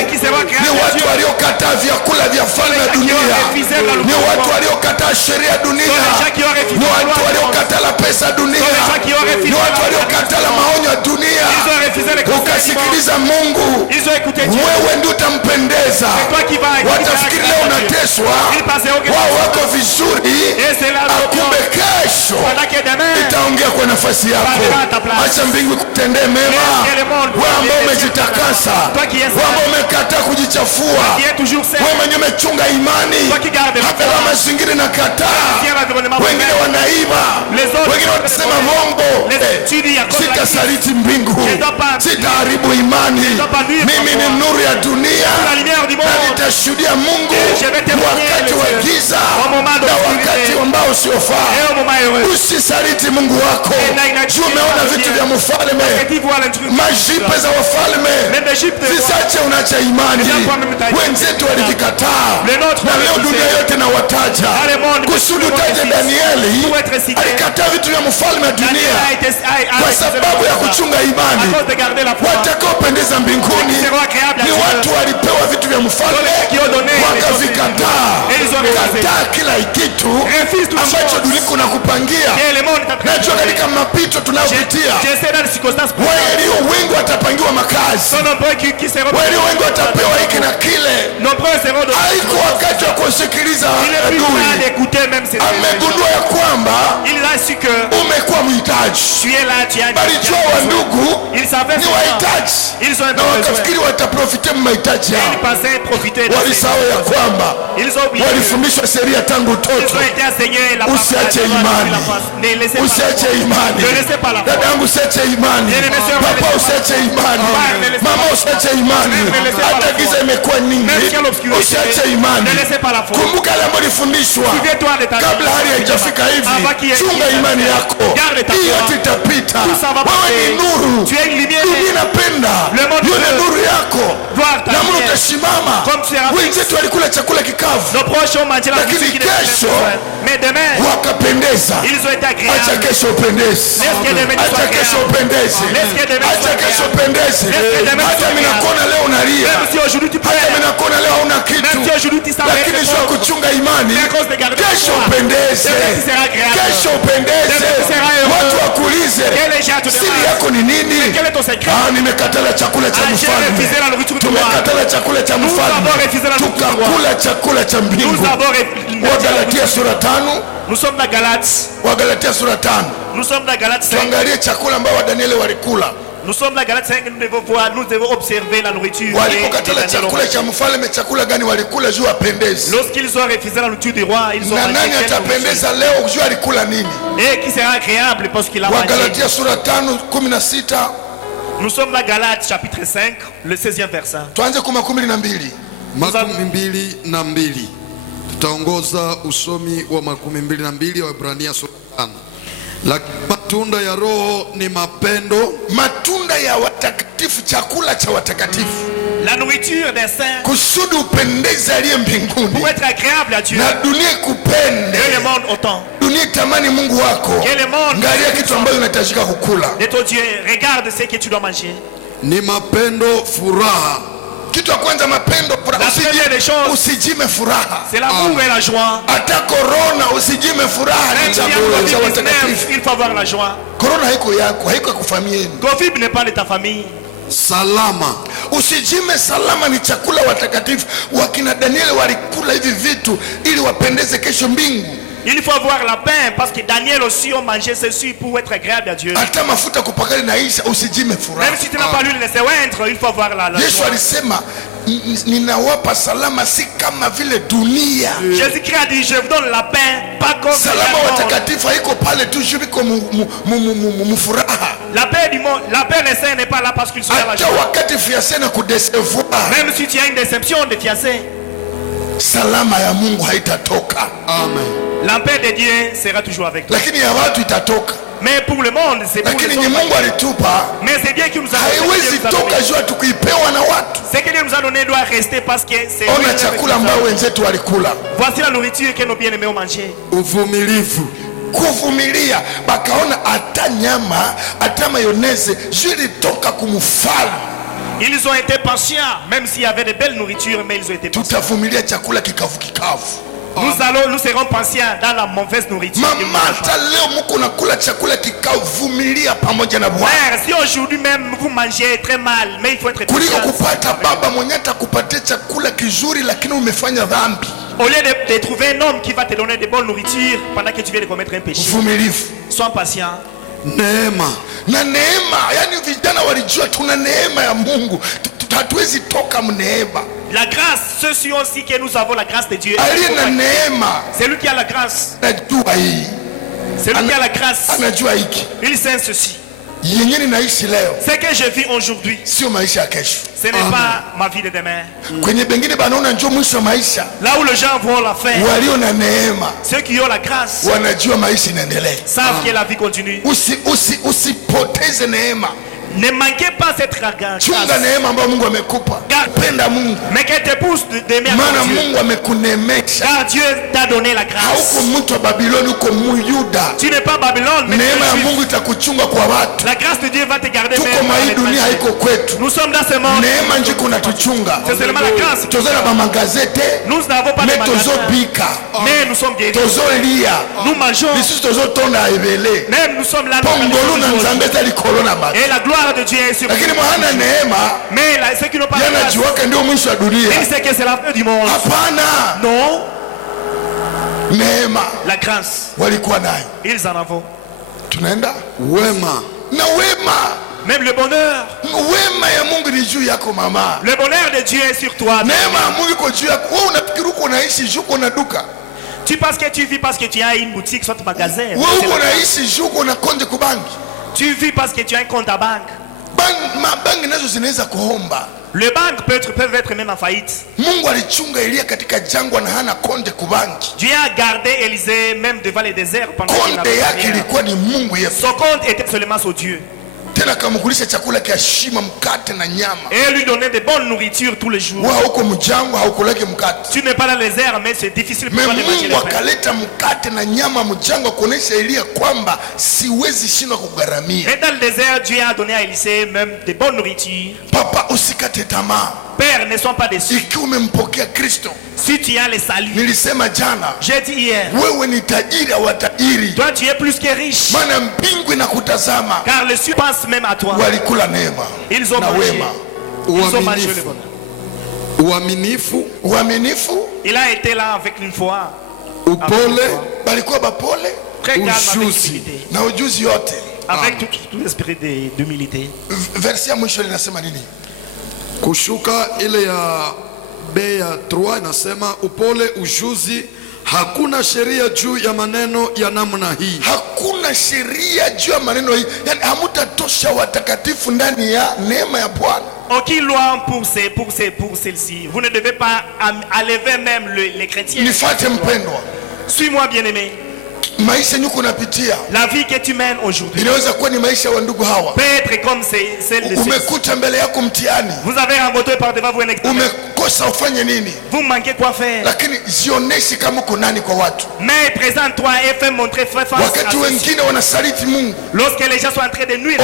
ni watu waliokataa vyakula vya falme ya dunia, ni watu waliokataa sheria ya dunia, ni watu waliokataa la pesa ya dunia, ni watu waliokataa la maonyo ya dunia. Ukasikiliza Mungu, wewe ndio utampendeza. Watafikiri leo unateswa, wao wako vizuri, akumbe kesho itaongea kwa nafasi yako. Acha mbingu kutendee mema, wewe ambao umejitakasa, wewe ambao umekataa kujichafua, wewe mwenye umechunga imani hata kama mazingira na kataa. Wengine wanaiba, wengine wanasema mongo. Sitasaliti mbingu, sitaharibu imani. Mimi ni nuru ya dunia na nitashuhudia Mungu wakati wa giza na wakati ambao usiofaa. Usisaliti Mungu wako. Umeona vitu vya mfalme, majipe za wafalme, zisache unacha imani. Wenzetu walikikataa na leo dunia yote na wataja. Kusudi utaje Danieli alikataa vitu vya mfalme wa dunia kwa sababu ya kuchunga imani. Watakaopendeza mbinguni ni watu walipewa mfalme wakavikataa. Kataa kila kitu ambacho dunia kunakupangia. Najua katika mapito tunayopitia walio wengi watapangiwa makazi, walio wengi watapewa hiki na kile. Haiko wakati wa kusikiliza adui. Amegundua ya kwamba umekuwa mhitaji, balijua wa ndugu ni wahitaji na wakafikiri wataprofite mahitaji yao. Walisahau ya kwamba walifundishwa sheria tangu utoto. Usiache imani, usiache imani. Dada yangu usiache imani, papa usiache imani, mama usiache imani. Hata giza imekuwa nyingi, usiache imani. Kumbuka yale ambayo ulifundishwa kabla hali haijafika hivi. Chunga imani yako, hii yote itapita. Wewe ni nuru, dunia inapenda yule nuru yako, na Mungu utasimama. Wenzetu walikula chakula kikavu, lakini kesho wakapendeza. Acha kesho upendeze, acha kesho upendeze, acha kesho upendeze. Hata mimi nakuona leo unalia, hata mimi nakuona leo huna kitu, lakini sio kuchunga imani. Kesho upendeze, kesho upendeze. Watu wakuulize siri yako ni nini? Nimekatala chakula cha mfalme, tumekatala chakula cha mfalme, tukakula chakula cha mbingu. Wagalatia sura 5. Nous sommes dans Galates. Wagalatia sura 5. Nous sommes dans Galates 5. Tuangalie chakula ambao wa Danieli walikula. Nous sommes dans Galates 5, nous devons voir, nous devons observer la nourriture. Walipokatala chakula cha mfalme, chakula gani walikula juu apendeze? Lorsqu'ils ont refusé la nourriture du roi, ils ont mangé. Nani atapendeza leo juu alikula nini? Et qui sera agréable parce qu'il a mangé. Wagalatia sura 5:16. Nous sommes dans Galates chapitre 5, le 16e verset. Tuanze 12. 12. Tutaongoza usomi wa 12 wa Waebrania sura 5. Lakini matunda ya Roho ni mapendo, matunda ya watakatifu, chakula cha watakatifu, la nourriture des saints, kusudi upendeze aliye mbinguni, pour être agréable à Dieu, na dunia kupende, que le monde autant. Dunia tamani Mungu wako, angalia kitu ambacho unahitajika kukula. De ton Dieu, regarde ce que tu dois manger. Ni mapendo, furaha. Kitu ya kwanza mapendo, furaha. Usijime furaha. C'est l'amour et la joie. Hata corona usijime furaha, ni chakula cha watakatifu. Il faut avoir la joie. Corona haiko yako, haiko ya kufamilia yenu. Covid n'est pas de ta famille. Salama. Usijime salama ni chakula watakatifu. Wakina Danieli walikula hivi vitu ili wapendeze kesho mbingu. Il faut avoir la paix parce que Daniel aussi ont mangé ceci pour être agréable à Dieu. Hata mafuta kupakali na Isha usijime furaha. Même si tu n'as pas lu les oindre, il faut avoir la joie. Yesu alisema ninawapa salama si kama vile dunia. Jésus-Christ a dit je vous donne la paix pas comme salama watakatifu haiko pale tu juu biko mfuraha. La paix du monde, la paix des saints n'est pas là parce qu'ils sont à la joie. Hata wakati fiancé na kudesevoir. Même si tu as une déception de fiancé, salama ya Mungu haitatoka. Amen. La paix de Dieu sera toujours avec toi. Lakini ya watu itatoka. Mais pour le monde, c'est pour lakini Mungu alitupa. Mais c'est Dieu qui nous a donné. Haiwezi toka jua tukipewa na watu. Ce que Dieu nous a donné doit rester parce que c'est ona chakula ambao wenzetu walikula. Voici la nourriture que nos bien-aimés ont mangé. Uvumilivu. Kuvumilia, bakaona hata nyama, hata mayonnaise, juli toka kumfalme. Ils ont été patients, même s'il y avait de belles nourritures, mais ils ont été patients. Tutavumilia chakula kikavu kikavu. Nous serons patients dans la mauvaise nourriture. Si aujourd'hui même vous mangez très mal, mais il faut être patient. Au lieu de trouver un homme qui va te donner de bonnes nourritures pendant que tu viens de commettre un péché, sois patient. Neema na neema, yani vijana walijua tuna neema ya Mungu, hatuwezi toka mneema. La grâce, ceux aussi que nous avons la grâce de Dieu. C'est lui qui a la grâce. C'est lui qui a la grâce. Il sait ceci. Ce que je vis aujourd'hui, ce n'est pas ma vie de demain. Là où les gens voient la fin, ceux qui ont la grâce savent que la vie continue. Ne manquez pas cette grâce. Chunga neema ambayo Mungu amekupa. Penda Mungu. Mais qu'elle te pousse d'aimer Dieu. Maana Mungu amekunemesha. Car Dieu t'a donné la grâce. Hauko mtu wa Babylone, uko Myuda. Tu n'es pas Babylone, mais neema ya Mungu itakuchunga kwa watu. La grâce de Dieu va te garder. Tuko mwa dunia haiko kwetu. Nous sommes dans ce monde. Neema njiko natuchunga. C'est seulement la grâce. Tozana ba magazete. Nous n'avons pas de magasin. Mais nous sommes guéris. Nous mangeons. Même nous sommes là. Et la gloire de Dieu est sur nous. Mais ceux qui n'ont pas de grâce, ils savent que c'est la fin du monde. Non. La grâce. Ils en avons. Même le bonheur. Le bonheur de Dieu est sur toi. Tu penses que tu vis parce que tu as une boutique, soit un magasin. Tu vis parce que tu as un compte à banque. Le banque peuvent être même en faillite. Dieu a gardé Élisée même devant les déserts pendant qu'il n'avait rien. Son compte était seulement sur Dieu. Et lui donner de bonnes nourritures tous les jours. Tu n'es pas dans les airs, mais c'est difficile pour toi de manger les pains. Et dans le désert, Dieu a donné à Élisée même de bonnes nourritures. Père, ne sois pas déçu. Si tu as les saluts, j'ai dit hier, toi tu es plus que riche. Car le ciel pense même à toi. Ils ont mangé. Ils ont mangé le bonheur. Il a été là avec une foi. Très calme avec l'humilité. Avec tout l'esprit d'humilité. Verset mwisho linasema nini? Kushuka ile ya bei ya 3 inasema upole, ujuzi. Hakuna sheria juu ya maneno ya namna hii. Hakuna sheria juu ya maneno hii. Yani hamutatosha watakatifu ndani ya neema ya Bwana. Aucune loi pour celle-ci. Vous ne devez pas enlever même les chrétiens. Nifuate mpendwa. Suis-moi bien-aimé. La vie que tu mènes aujourd'hui peut être comme celle de ceux. Vous avez rencontré par devant vous un examen. Vous manquez quoi faire. Mais présente-toi et fais montrer face à ceux. Lorsque les gens sont en train de nuire,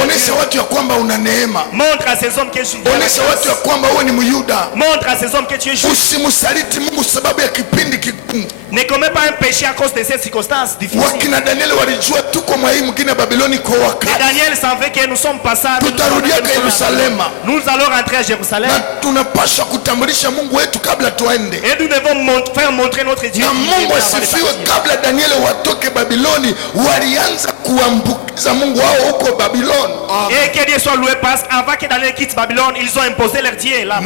montre à ces hommes que je suis. Montre à ces hommes que tu es juste. Ne commets pas un péché à cause de ces circonstances difficiles. Daniel savait que nous sommes passés. Nous allons rentrer à Jérusalem. Et nous devons faire montrer notre Dieu. Et que Dieu soit loué parce qu'avant que Daniel quitte Babylone, ils ont imposé leur Dieu là.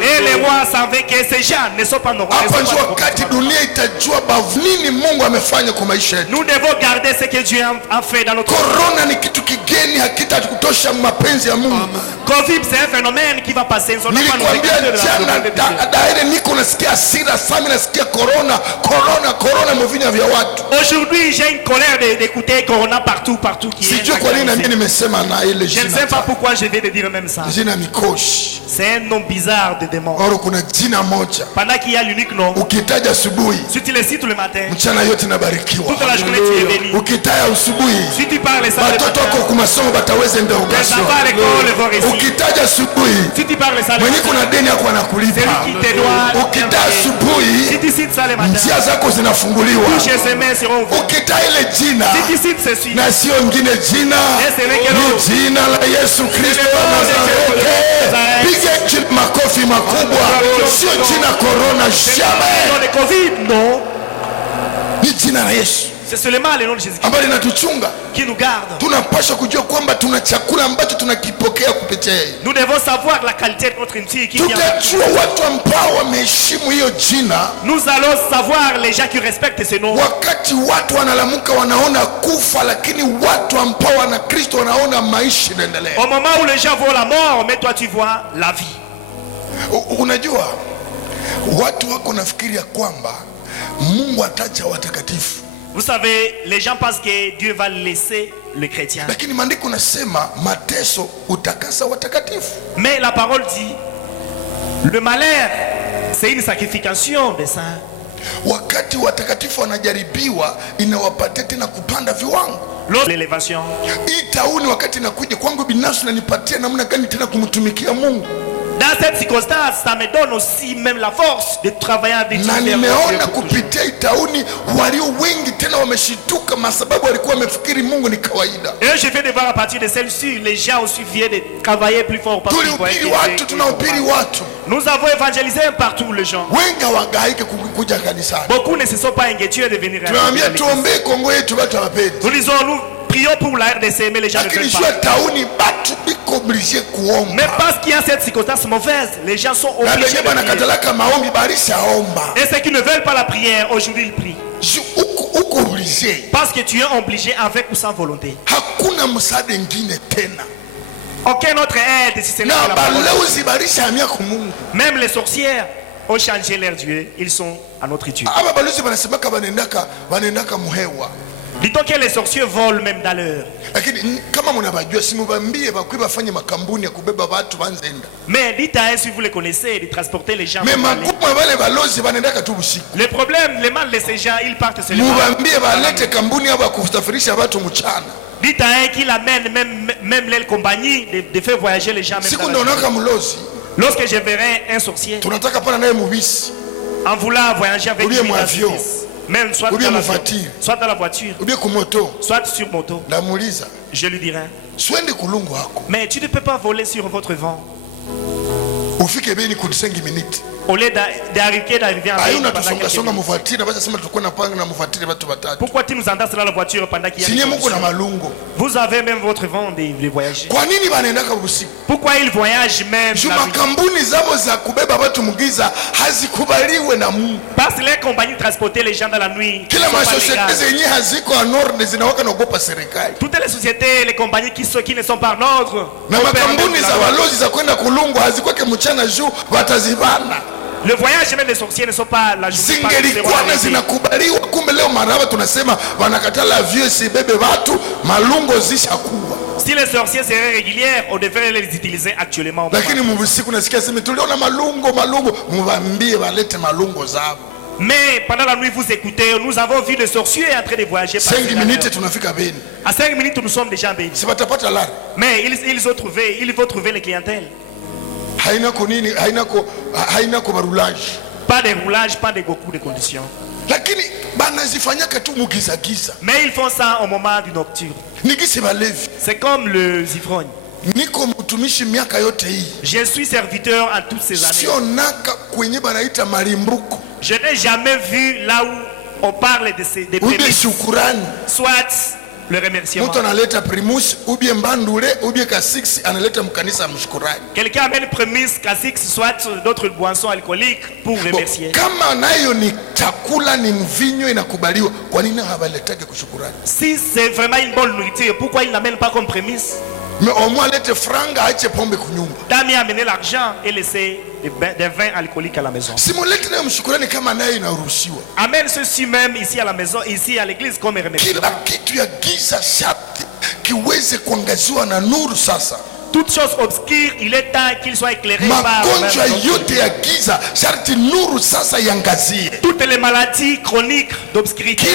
Et les rois savaient que ces gens ne sont pas normaux. Nous devons garder ce que Dieu a fait dans notre Covid, c'est un phénomène qui va passer. Aujourd'hui, j'ai une colère d'écouter Corona partout. Je ne sais pas pourquoi je vais te dire même ça. C'est un nom bizarre de démon. Pendant qu'il y a l'unique nom, si tu le cites le matin, toute la journée tu es béni. Si tu parles ça, les enfants à l'école vont réussir. Si tu parles ça, c'est lui qui te doit. Si tu cites ça le matin, tous ses mains seront ouvertes. Si tu cites ceci, et c'est vrai que c'est seulement le nom de Jésus qui nous garde. Nous devons savoir la qualité de notre nourriture qui vient. Nous allons savoir les gens qui respectent ce nom. Au moment où les gens voient la mort, mais toi tu vois la vie. Vous savez, les gens pensent que Dieu va laisser le chrétien. Mais la parole dit, le malheur, c'est une sacrification des saints. Wakati watakatifu wanajaribiwa inawapatia tena kupanda viwango. L'élévation. Itauni wakati nakuja kwangu binafsi na nipatia namna gani tena kumtumikia Mungu. Dans cette circonstance, ça me donne aussi même la force de travailler avec Dieu. Na nimeona kupitia itauni walio wengi tena wameshituka masababu walikuwa wamefikiri Mungu ni kawaida. Et je viens de voir à partir de celle-ci, les gens aussi viennent de travailler plus fort parce qu'ils voient que nous avons évangélisé partout les gens. Beaucoup ne se sont pas inquiétés de venir à l'église. Nous disons, nous prions pour la RDC, mais les gens ne veulent pas. Mais parce qu'il y a cette circonstance mauvaise, les gens sont obligés de prier. Et ceux qui ne veulent pas la prière, aujourd'hui ils prient. Parce que tu es obligé avec ou sans volonté. Aucun autre aide si ce n'est que la parole. Même les sorcières ont changé leur Dieu. Ils sont à notre Dieu. Dit-on que les sorciers volent même dans l'heure. Mais dites à eux si vous les connaissez, de transporter les gens. Le problème, les mal de ces gens, ils partent seulement. Dites à eux qu'il amène même les compagnies de faire voyager les gens. Lorsque je verrai un sorcier en voulant voyager avec lui, même soit dans la voiture, soit dans la voiture, soit sur moto, je lui dirai, mais tu ne peux pas voler sur votre vent. Au lieu d'arriver en ville, pourquoi tu nous endasses dans la voiture pendant qu'il y a vous avez même votre vent de voyager. Pourquoi ils voyagent même parce que les compagnies transportent les gens dans la nuit. Toutes les sociétés, les compagnies qui ne sont pas en ordre. Le voyage même des sorciers ne sont pas la journée. Si les sorciers seraient réguliers, on devrait les utiliser actuellement. Mais pendant la nuit, vous écoutez, nous avons vu des sorciers en train de voyager. À 5 minutes, nous sommes déjà en Béni. Mais ils vont trouver les clientèles. Pas de roulage, pas de beaucoup de conditions. Mais ils font ça au moment du nocturne. C'est comme le ivrognes. Je suis serviteur en toutes ces années. Je n'ai jamais vu là où on parle des prémices. Soit le remerciement. Quelqu'un amène prémisse, K6, soit d'autres boissons alcooliques pour remercier. Si c'est vraiment une bonne nourriture, pourquoi il n'amène pas comme prémisse? Mais au moins les franga ache pombe kunyumba. Dami amener l'argent et laisser des vins alcooliques à la maison. Amène ceci même ici à la maison, ici à l'église comme remerciement. Kila kitu ya giza sharti kiweze kuangaziwa na nuru sasa. Toute chose obscure, il est temps qu'il soit éclairé par toutes les maladies chroniques d'obscurité.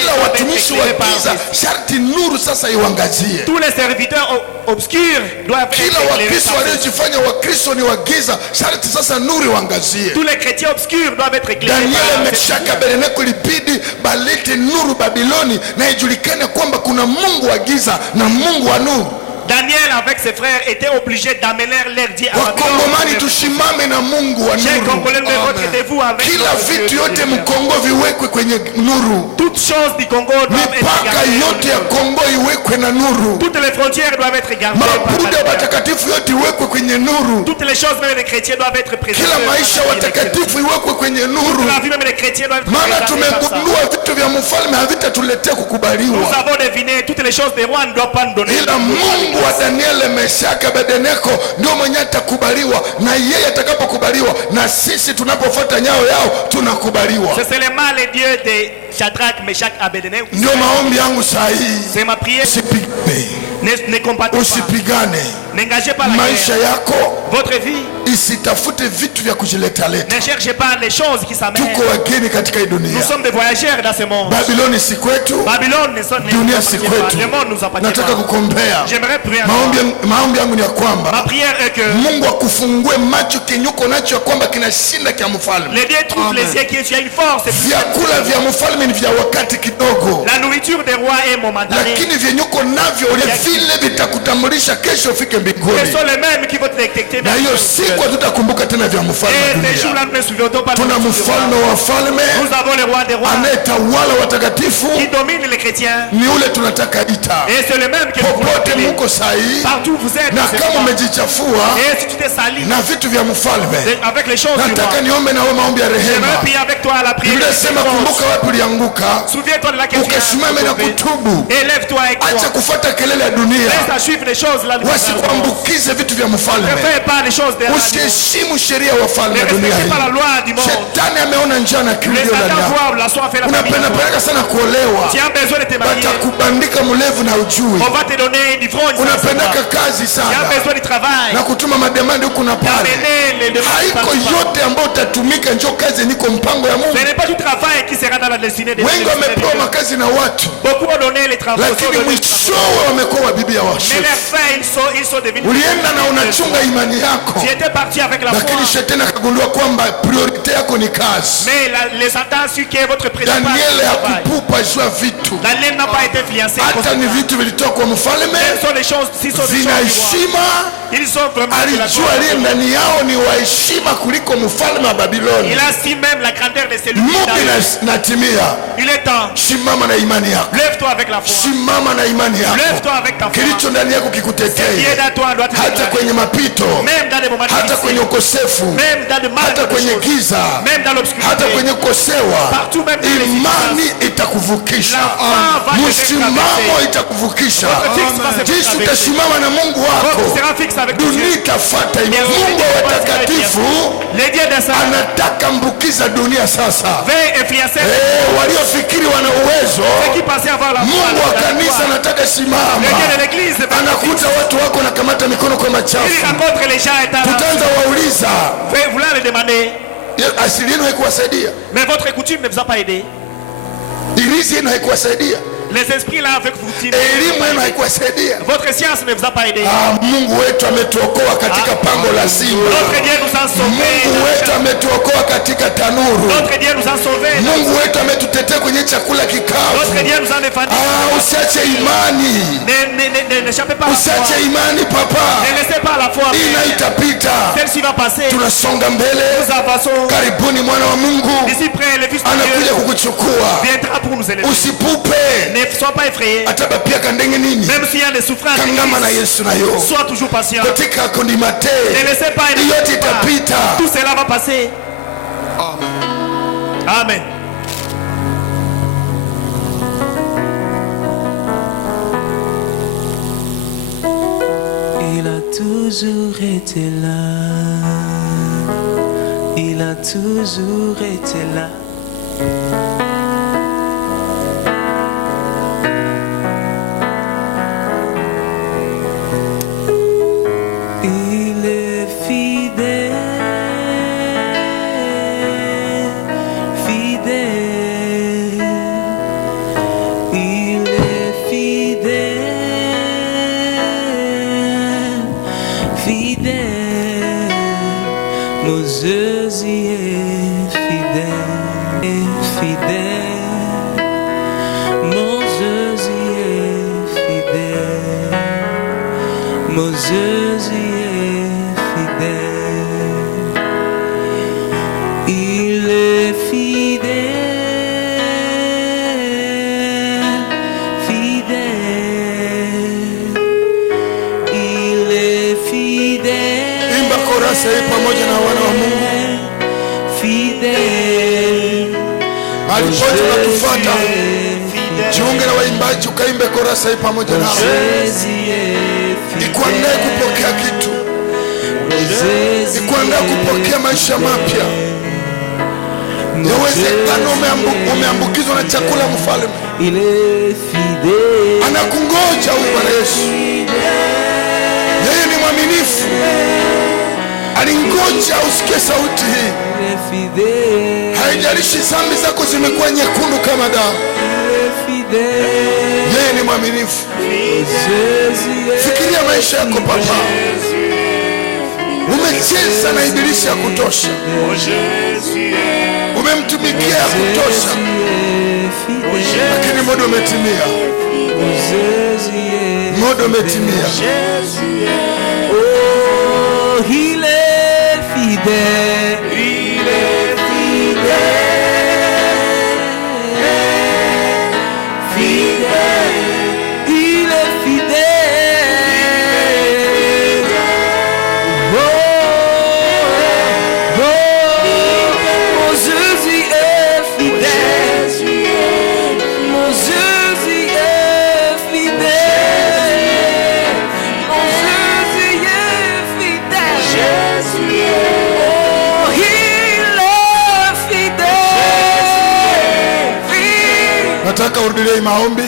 Tous les serviteurs obscurs doivent être éclairés. Tous les chrétiens obscurs doivent être éclairés. Daniel avec ses frères étaient obligés d'amener leur Dieu à la toutes choses du Congo doivent être gardées. Toutes les frontières doivent être gardées. Toutes les choses même les chrétiens doivent être préservées. Toute la vie même les chrétiens doivent être préservées. Nous avons deviné toutes les choses des rois ne doivent pas nous donner. Mungu wa Daniel, Meshaki, Abednego ndio mwenye atakubaliwa, na yeye atakapokubaliwa na sisi tunapofuata nyayo yao tunakubaliwa. C'est seulement le Dieu de Shadrach, Meshach, Abednego. Ndio maombi yangu saa hii. C'est ma prière. Ne combattez pas. Usipigane. N'engagez pas la maisha guerre. Yako votre vie. Isitafute vitu vya kujileta leta. Ne cherchez pas les choses qui s'amènent. Tuko wageni katika hii dunia. Nous sommes des voyageurs dans ce monde. Babiloni si kwetu. Babylone ne sont dunia si kwetu. Le monde nous appartient. Nataka kukombea. J'aimerais prier. Maombi yangu ni ya kwamba ma prière est que Mungu akufungue macho kinyuko nacho kwamba kinashinda kia mfalme. Les dieux trouvent les yeux qui ont une force. Vyakula vya mfalme ni vya wakati kidogo. La nourriture des rois est momentanée. Lakini vyenyuko navyo vile vitakutambulisha kesho ufike mbinguni. Ce sont les mêmes qui vont te détecter. Na hiyo siku tutakumbuka tena vya mfalme wa dunia. Tuna mfalme wa falme. Nous avons le roi des rois. Anayetawala watakatifu. Qui domine les chrétiens. Ni ule tunataka ita. Et c'est le même que popote muko sahi. Partout vous êtes. Na kama umejichafua. Et si tu t'es sali. Na vitu vya mfalme. Avec les choses du roi. Nataka niombe na wewe maombi ya rehema. J'aimerais prier avec toi à la prière. Biblia sema kumbuka wapi ulianguka. Souviens-toi de la question. Ukasimame na kutubu. Élève-toi et crois. Acha kufuata kelele ya dunia. Laisse à suivre les choses là. Wasikuambukize vitu vya mfalme. Ne fais pas les choses de la usiheshimu sheria wa falme ya dunia hii. Shetani ameona njaa na kiu ndani yako. Unapenda peleka sana kuolewa. Watakubandika mlevu na ujui. Unapendaka kazi sana na kutuma mademande huku na pale. Haiko yote ambayo utatumika njoo kazi niko mpango ya Mungu. Wengi wamepewa makazi na watu, lakini mwishowe wamekuwa bibi ya washefu. Ulienda na unachunga imani yako, lakini shetani akagundua kwamba priorite yako ni kazi. Daniel hakupupa jua vitu, hata ni vitu vilitoka kwa mfalme, vina heshima. Alijua aliye ndani yao ni wa heshima kuliko mfalme wa Babiloni. Mungu inatimia. Simama na imani yako, simama na imani yako. Kilicho ndani yako kikutetee, hata kwenye mapito, hata kwenye ukosefu, hata kwenye giza, hata kwenye kukosewa. Imani itakuvukisha, msimamo itakuvukisha. Jinsi utasimama na Mungu wako, dunia itafuata. Mungu wa watakatifu anataka mbukiza dunia sasa. Waliofikiri wana uwezo, Mungu wa kanisa anataka simama. Anakuta watu wako na kamata mikono kwa machafu. Tutaanza wauliza, asili yenu haikuwasaidia? Mais votre coutume ne vous a pas aidé. Irizi yenu haikuwasaidia? Les esprits là avec vous. Elimu yenu haikuwasaidia? Votre science ne vous a pas aidé. Mungu wetu ametuokoa katika pango la simba. Notre Dieu nous a sauvés. Mungu wetu ametuokoa katika tanuru. Notre Dieu nous a sauvés. Mungu wetu ametutetea kwenye chakula kikavu. Notre Dieu nous a défendu. Usiache imani. N'échappez pas. Usiache imani papa. Ne laissez pas la foi. Ina itapita. Celle-ci va passer. Tunasonga mbele. Nous avançons. Karibuni mwana wa Mungu. D'ici près le fils de Dieu anakuja kukuchukua. Viendra pour nous élever. Usipupe. Ne sois pas effrayé. Atabapia kandenge nini? Même s'il y a des souffrances, kangama na Yesu na yo. Sois toujours patient. Katika kondimate. Ne laissez pas yote itapita. Tout cela va passer. Amen. Il a toujours été là. Il a toujours été là. pamoja na wana wa Mungu. Mahali pote unatufuata, jiunge na waimbaji ukaimbe korasa hii pamoja nao. Nikuandae kupokea kitu. Nikuandae kupokea maisha mapya. Yawezekana umeambukizwa na chakula mfalme. Anakungoja huyu Bwana Yesu. Yeye ni mwaminifu. Alingoja usikie sauti hii. Haijalishi dhambi zako zimekuwa nyekundu kama damu. Yeye ni mwaminifu. Fikiria maisha yako papa. Umecheza na ibilisi ya kutosha. Umemtumikia ya kutosha. Lakini muda umetimia. Muda umetimia. Oh, il est fidèle. Il est fidèle. Fidèle. Il est fidèle. Oh, oh, mon Jésus est fidèle. Mon Jésus est fidèle. Mon Jésus est fidèle. Oh, il est fidèle. Nataka urudilie maombi.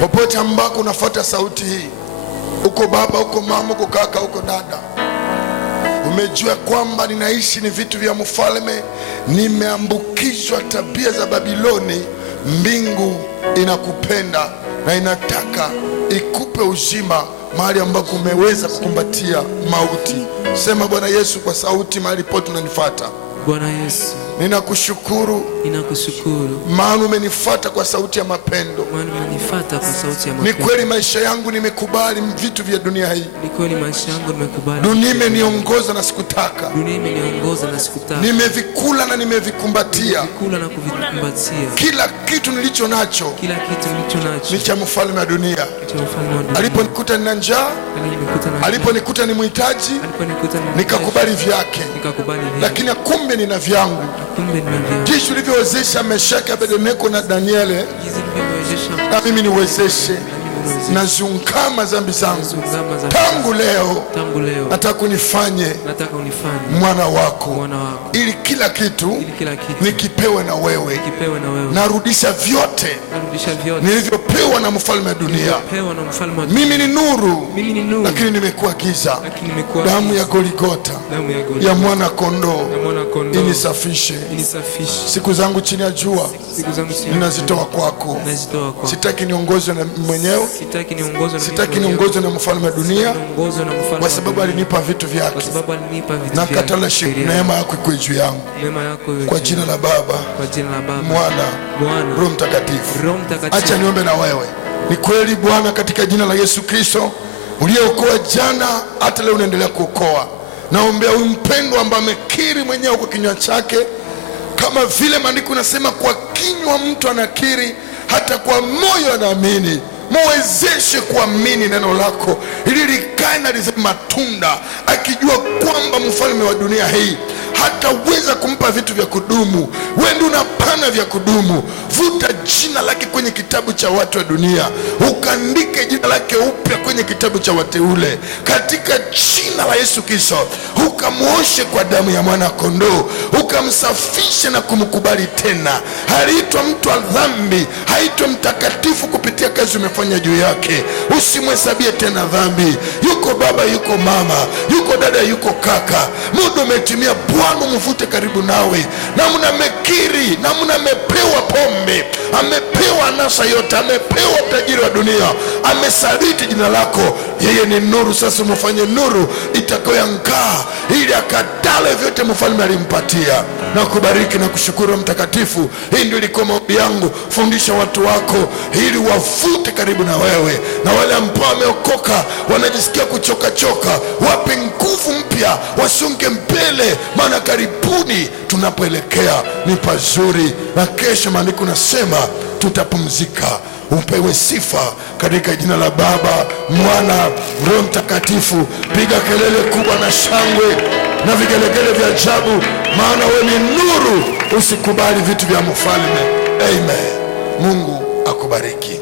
Popote ambako unafuata sauti hii, uko baba, uko mama, uko kaka, uko dada, umejua kwamba ninaishi ni vitu vya mfalme, nimeambukizwa tabia za Babiloni. Mbingu inakupenda na inataka ikupe uzima mahali ambako umeweza kukumbatia mauti. Sema Bwana Yesu kwa sauti mahali pote unanifuata. Bwana Yesu, ninakushukuru maana umenifuata kwa sauti ya mapendo. Ni kweli maisha yangu nimekubali vitu vya dunia hii. Dunia imeniongoza na sikutaka. Nimevikula na nimevikumbatia. Kila kitu nilicho nacho ni cha mfalme wa dunia. Aliponikuta nina njaa, aliponikuta ni mhitaji, nikakubali vyake. Lakini kumbe nina vyangu. Jinsi ulivyowezesha Meshaki, Abednego na Danieli, na mimi niwezeshe. Naziungama dhambi zangu. Tangu leo nataka kunifanye mwana wako, ili kila kitu nikipewe na wewe. Narudisha vyote nilivyopewa na mfalme wa dunia. Mimi ni nuru, lakini nimekuwa giza. Damu ya Goligota ya mwana kondoo inisafishe. Siku zangu chini ya jua ninazitoa kwako. Sitaki niongozwe na mwenyewe, sitaki niongozwe na mfalme wa dunia, kwa sababu alinipa vitu vyake. Na katala neema yako iko juu yangu. Kwa jina la Baba, Mwana, Roho Mtakatifu. Acha niombe na wewe. Ni kweli Bwana, katika jina la Yesu Kristo uliokoa jana, hata leo unaendelea kuokoa. Naombea huyu mpendwa ambaye amekiri mwenyewe kwa kinywa chake, kama vile maandiko yanasema, kwa kinywa mtu anakiri, hata kwa moyo anaamini. Muwezeshe kuamini neno lako ili likae na lizame matunda, akijua kwamba mfalme wa dunia hii hataweza kumpa vitu vya kudumu. Wewe ndiye unapana vya kudumu. Vuta jina lake kwenye kitabu cha watu wa dunia, ukaandike jina lake upya kwenye kitabu cha wateule, katika jina la Yesu Kristo. Ukamuoshe kwa damu ya mwana kondoo, ukamsafishe na kumkubali tena. Haitwa mtu wa dhambi, haitwa mtakatifu kupitia kazi umefanya juu yake. Usimhesabie tena dhambi. Yuko baba, yuko mama, yuko dada, yuko kaka. Muda umetimia. Bwana mvute karibu nawe. Namna mekiri, namna mepewa pombe, amepewa anasa yote, amepewa tajiri wa dunia, amesaliti jina lako. Yeye ni nuru. Sasa mfanye nuru itakayoangaa, ili akatale vyote mfalme alimpatia. Na kubariki na kushukuru Mtakatifu. Hii ndio ilikuwa maombi yangu. Fundisha watu wako ili wavute karibu na wewe, na wale ambao wameokoka wanajisikia kuchoka, wape nguvu mpya, wasunge mbele, maana karibuni tunapoelekea ni pazuri. Na kesho maandiko nasema tutapumzika. Upewe sifa katika jina la Baba, Mwana, Roho Mtakatifu. Piga kelele kubwa na shangwe na vigelegele vya ajabu, maana wewe ni nuru. Usikubali vitu vya mfalme. Amen. Mungu akubariki.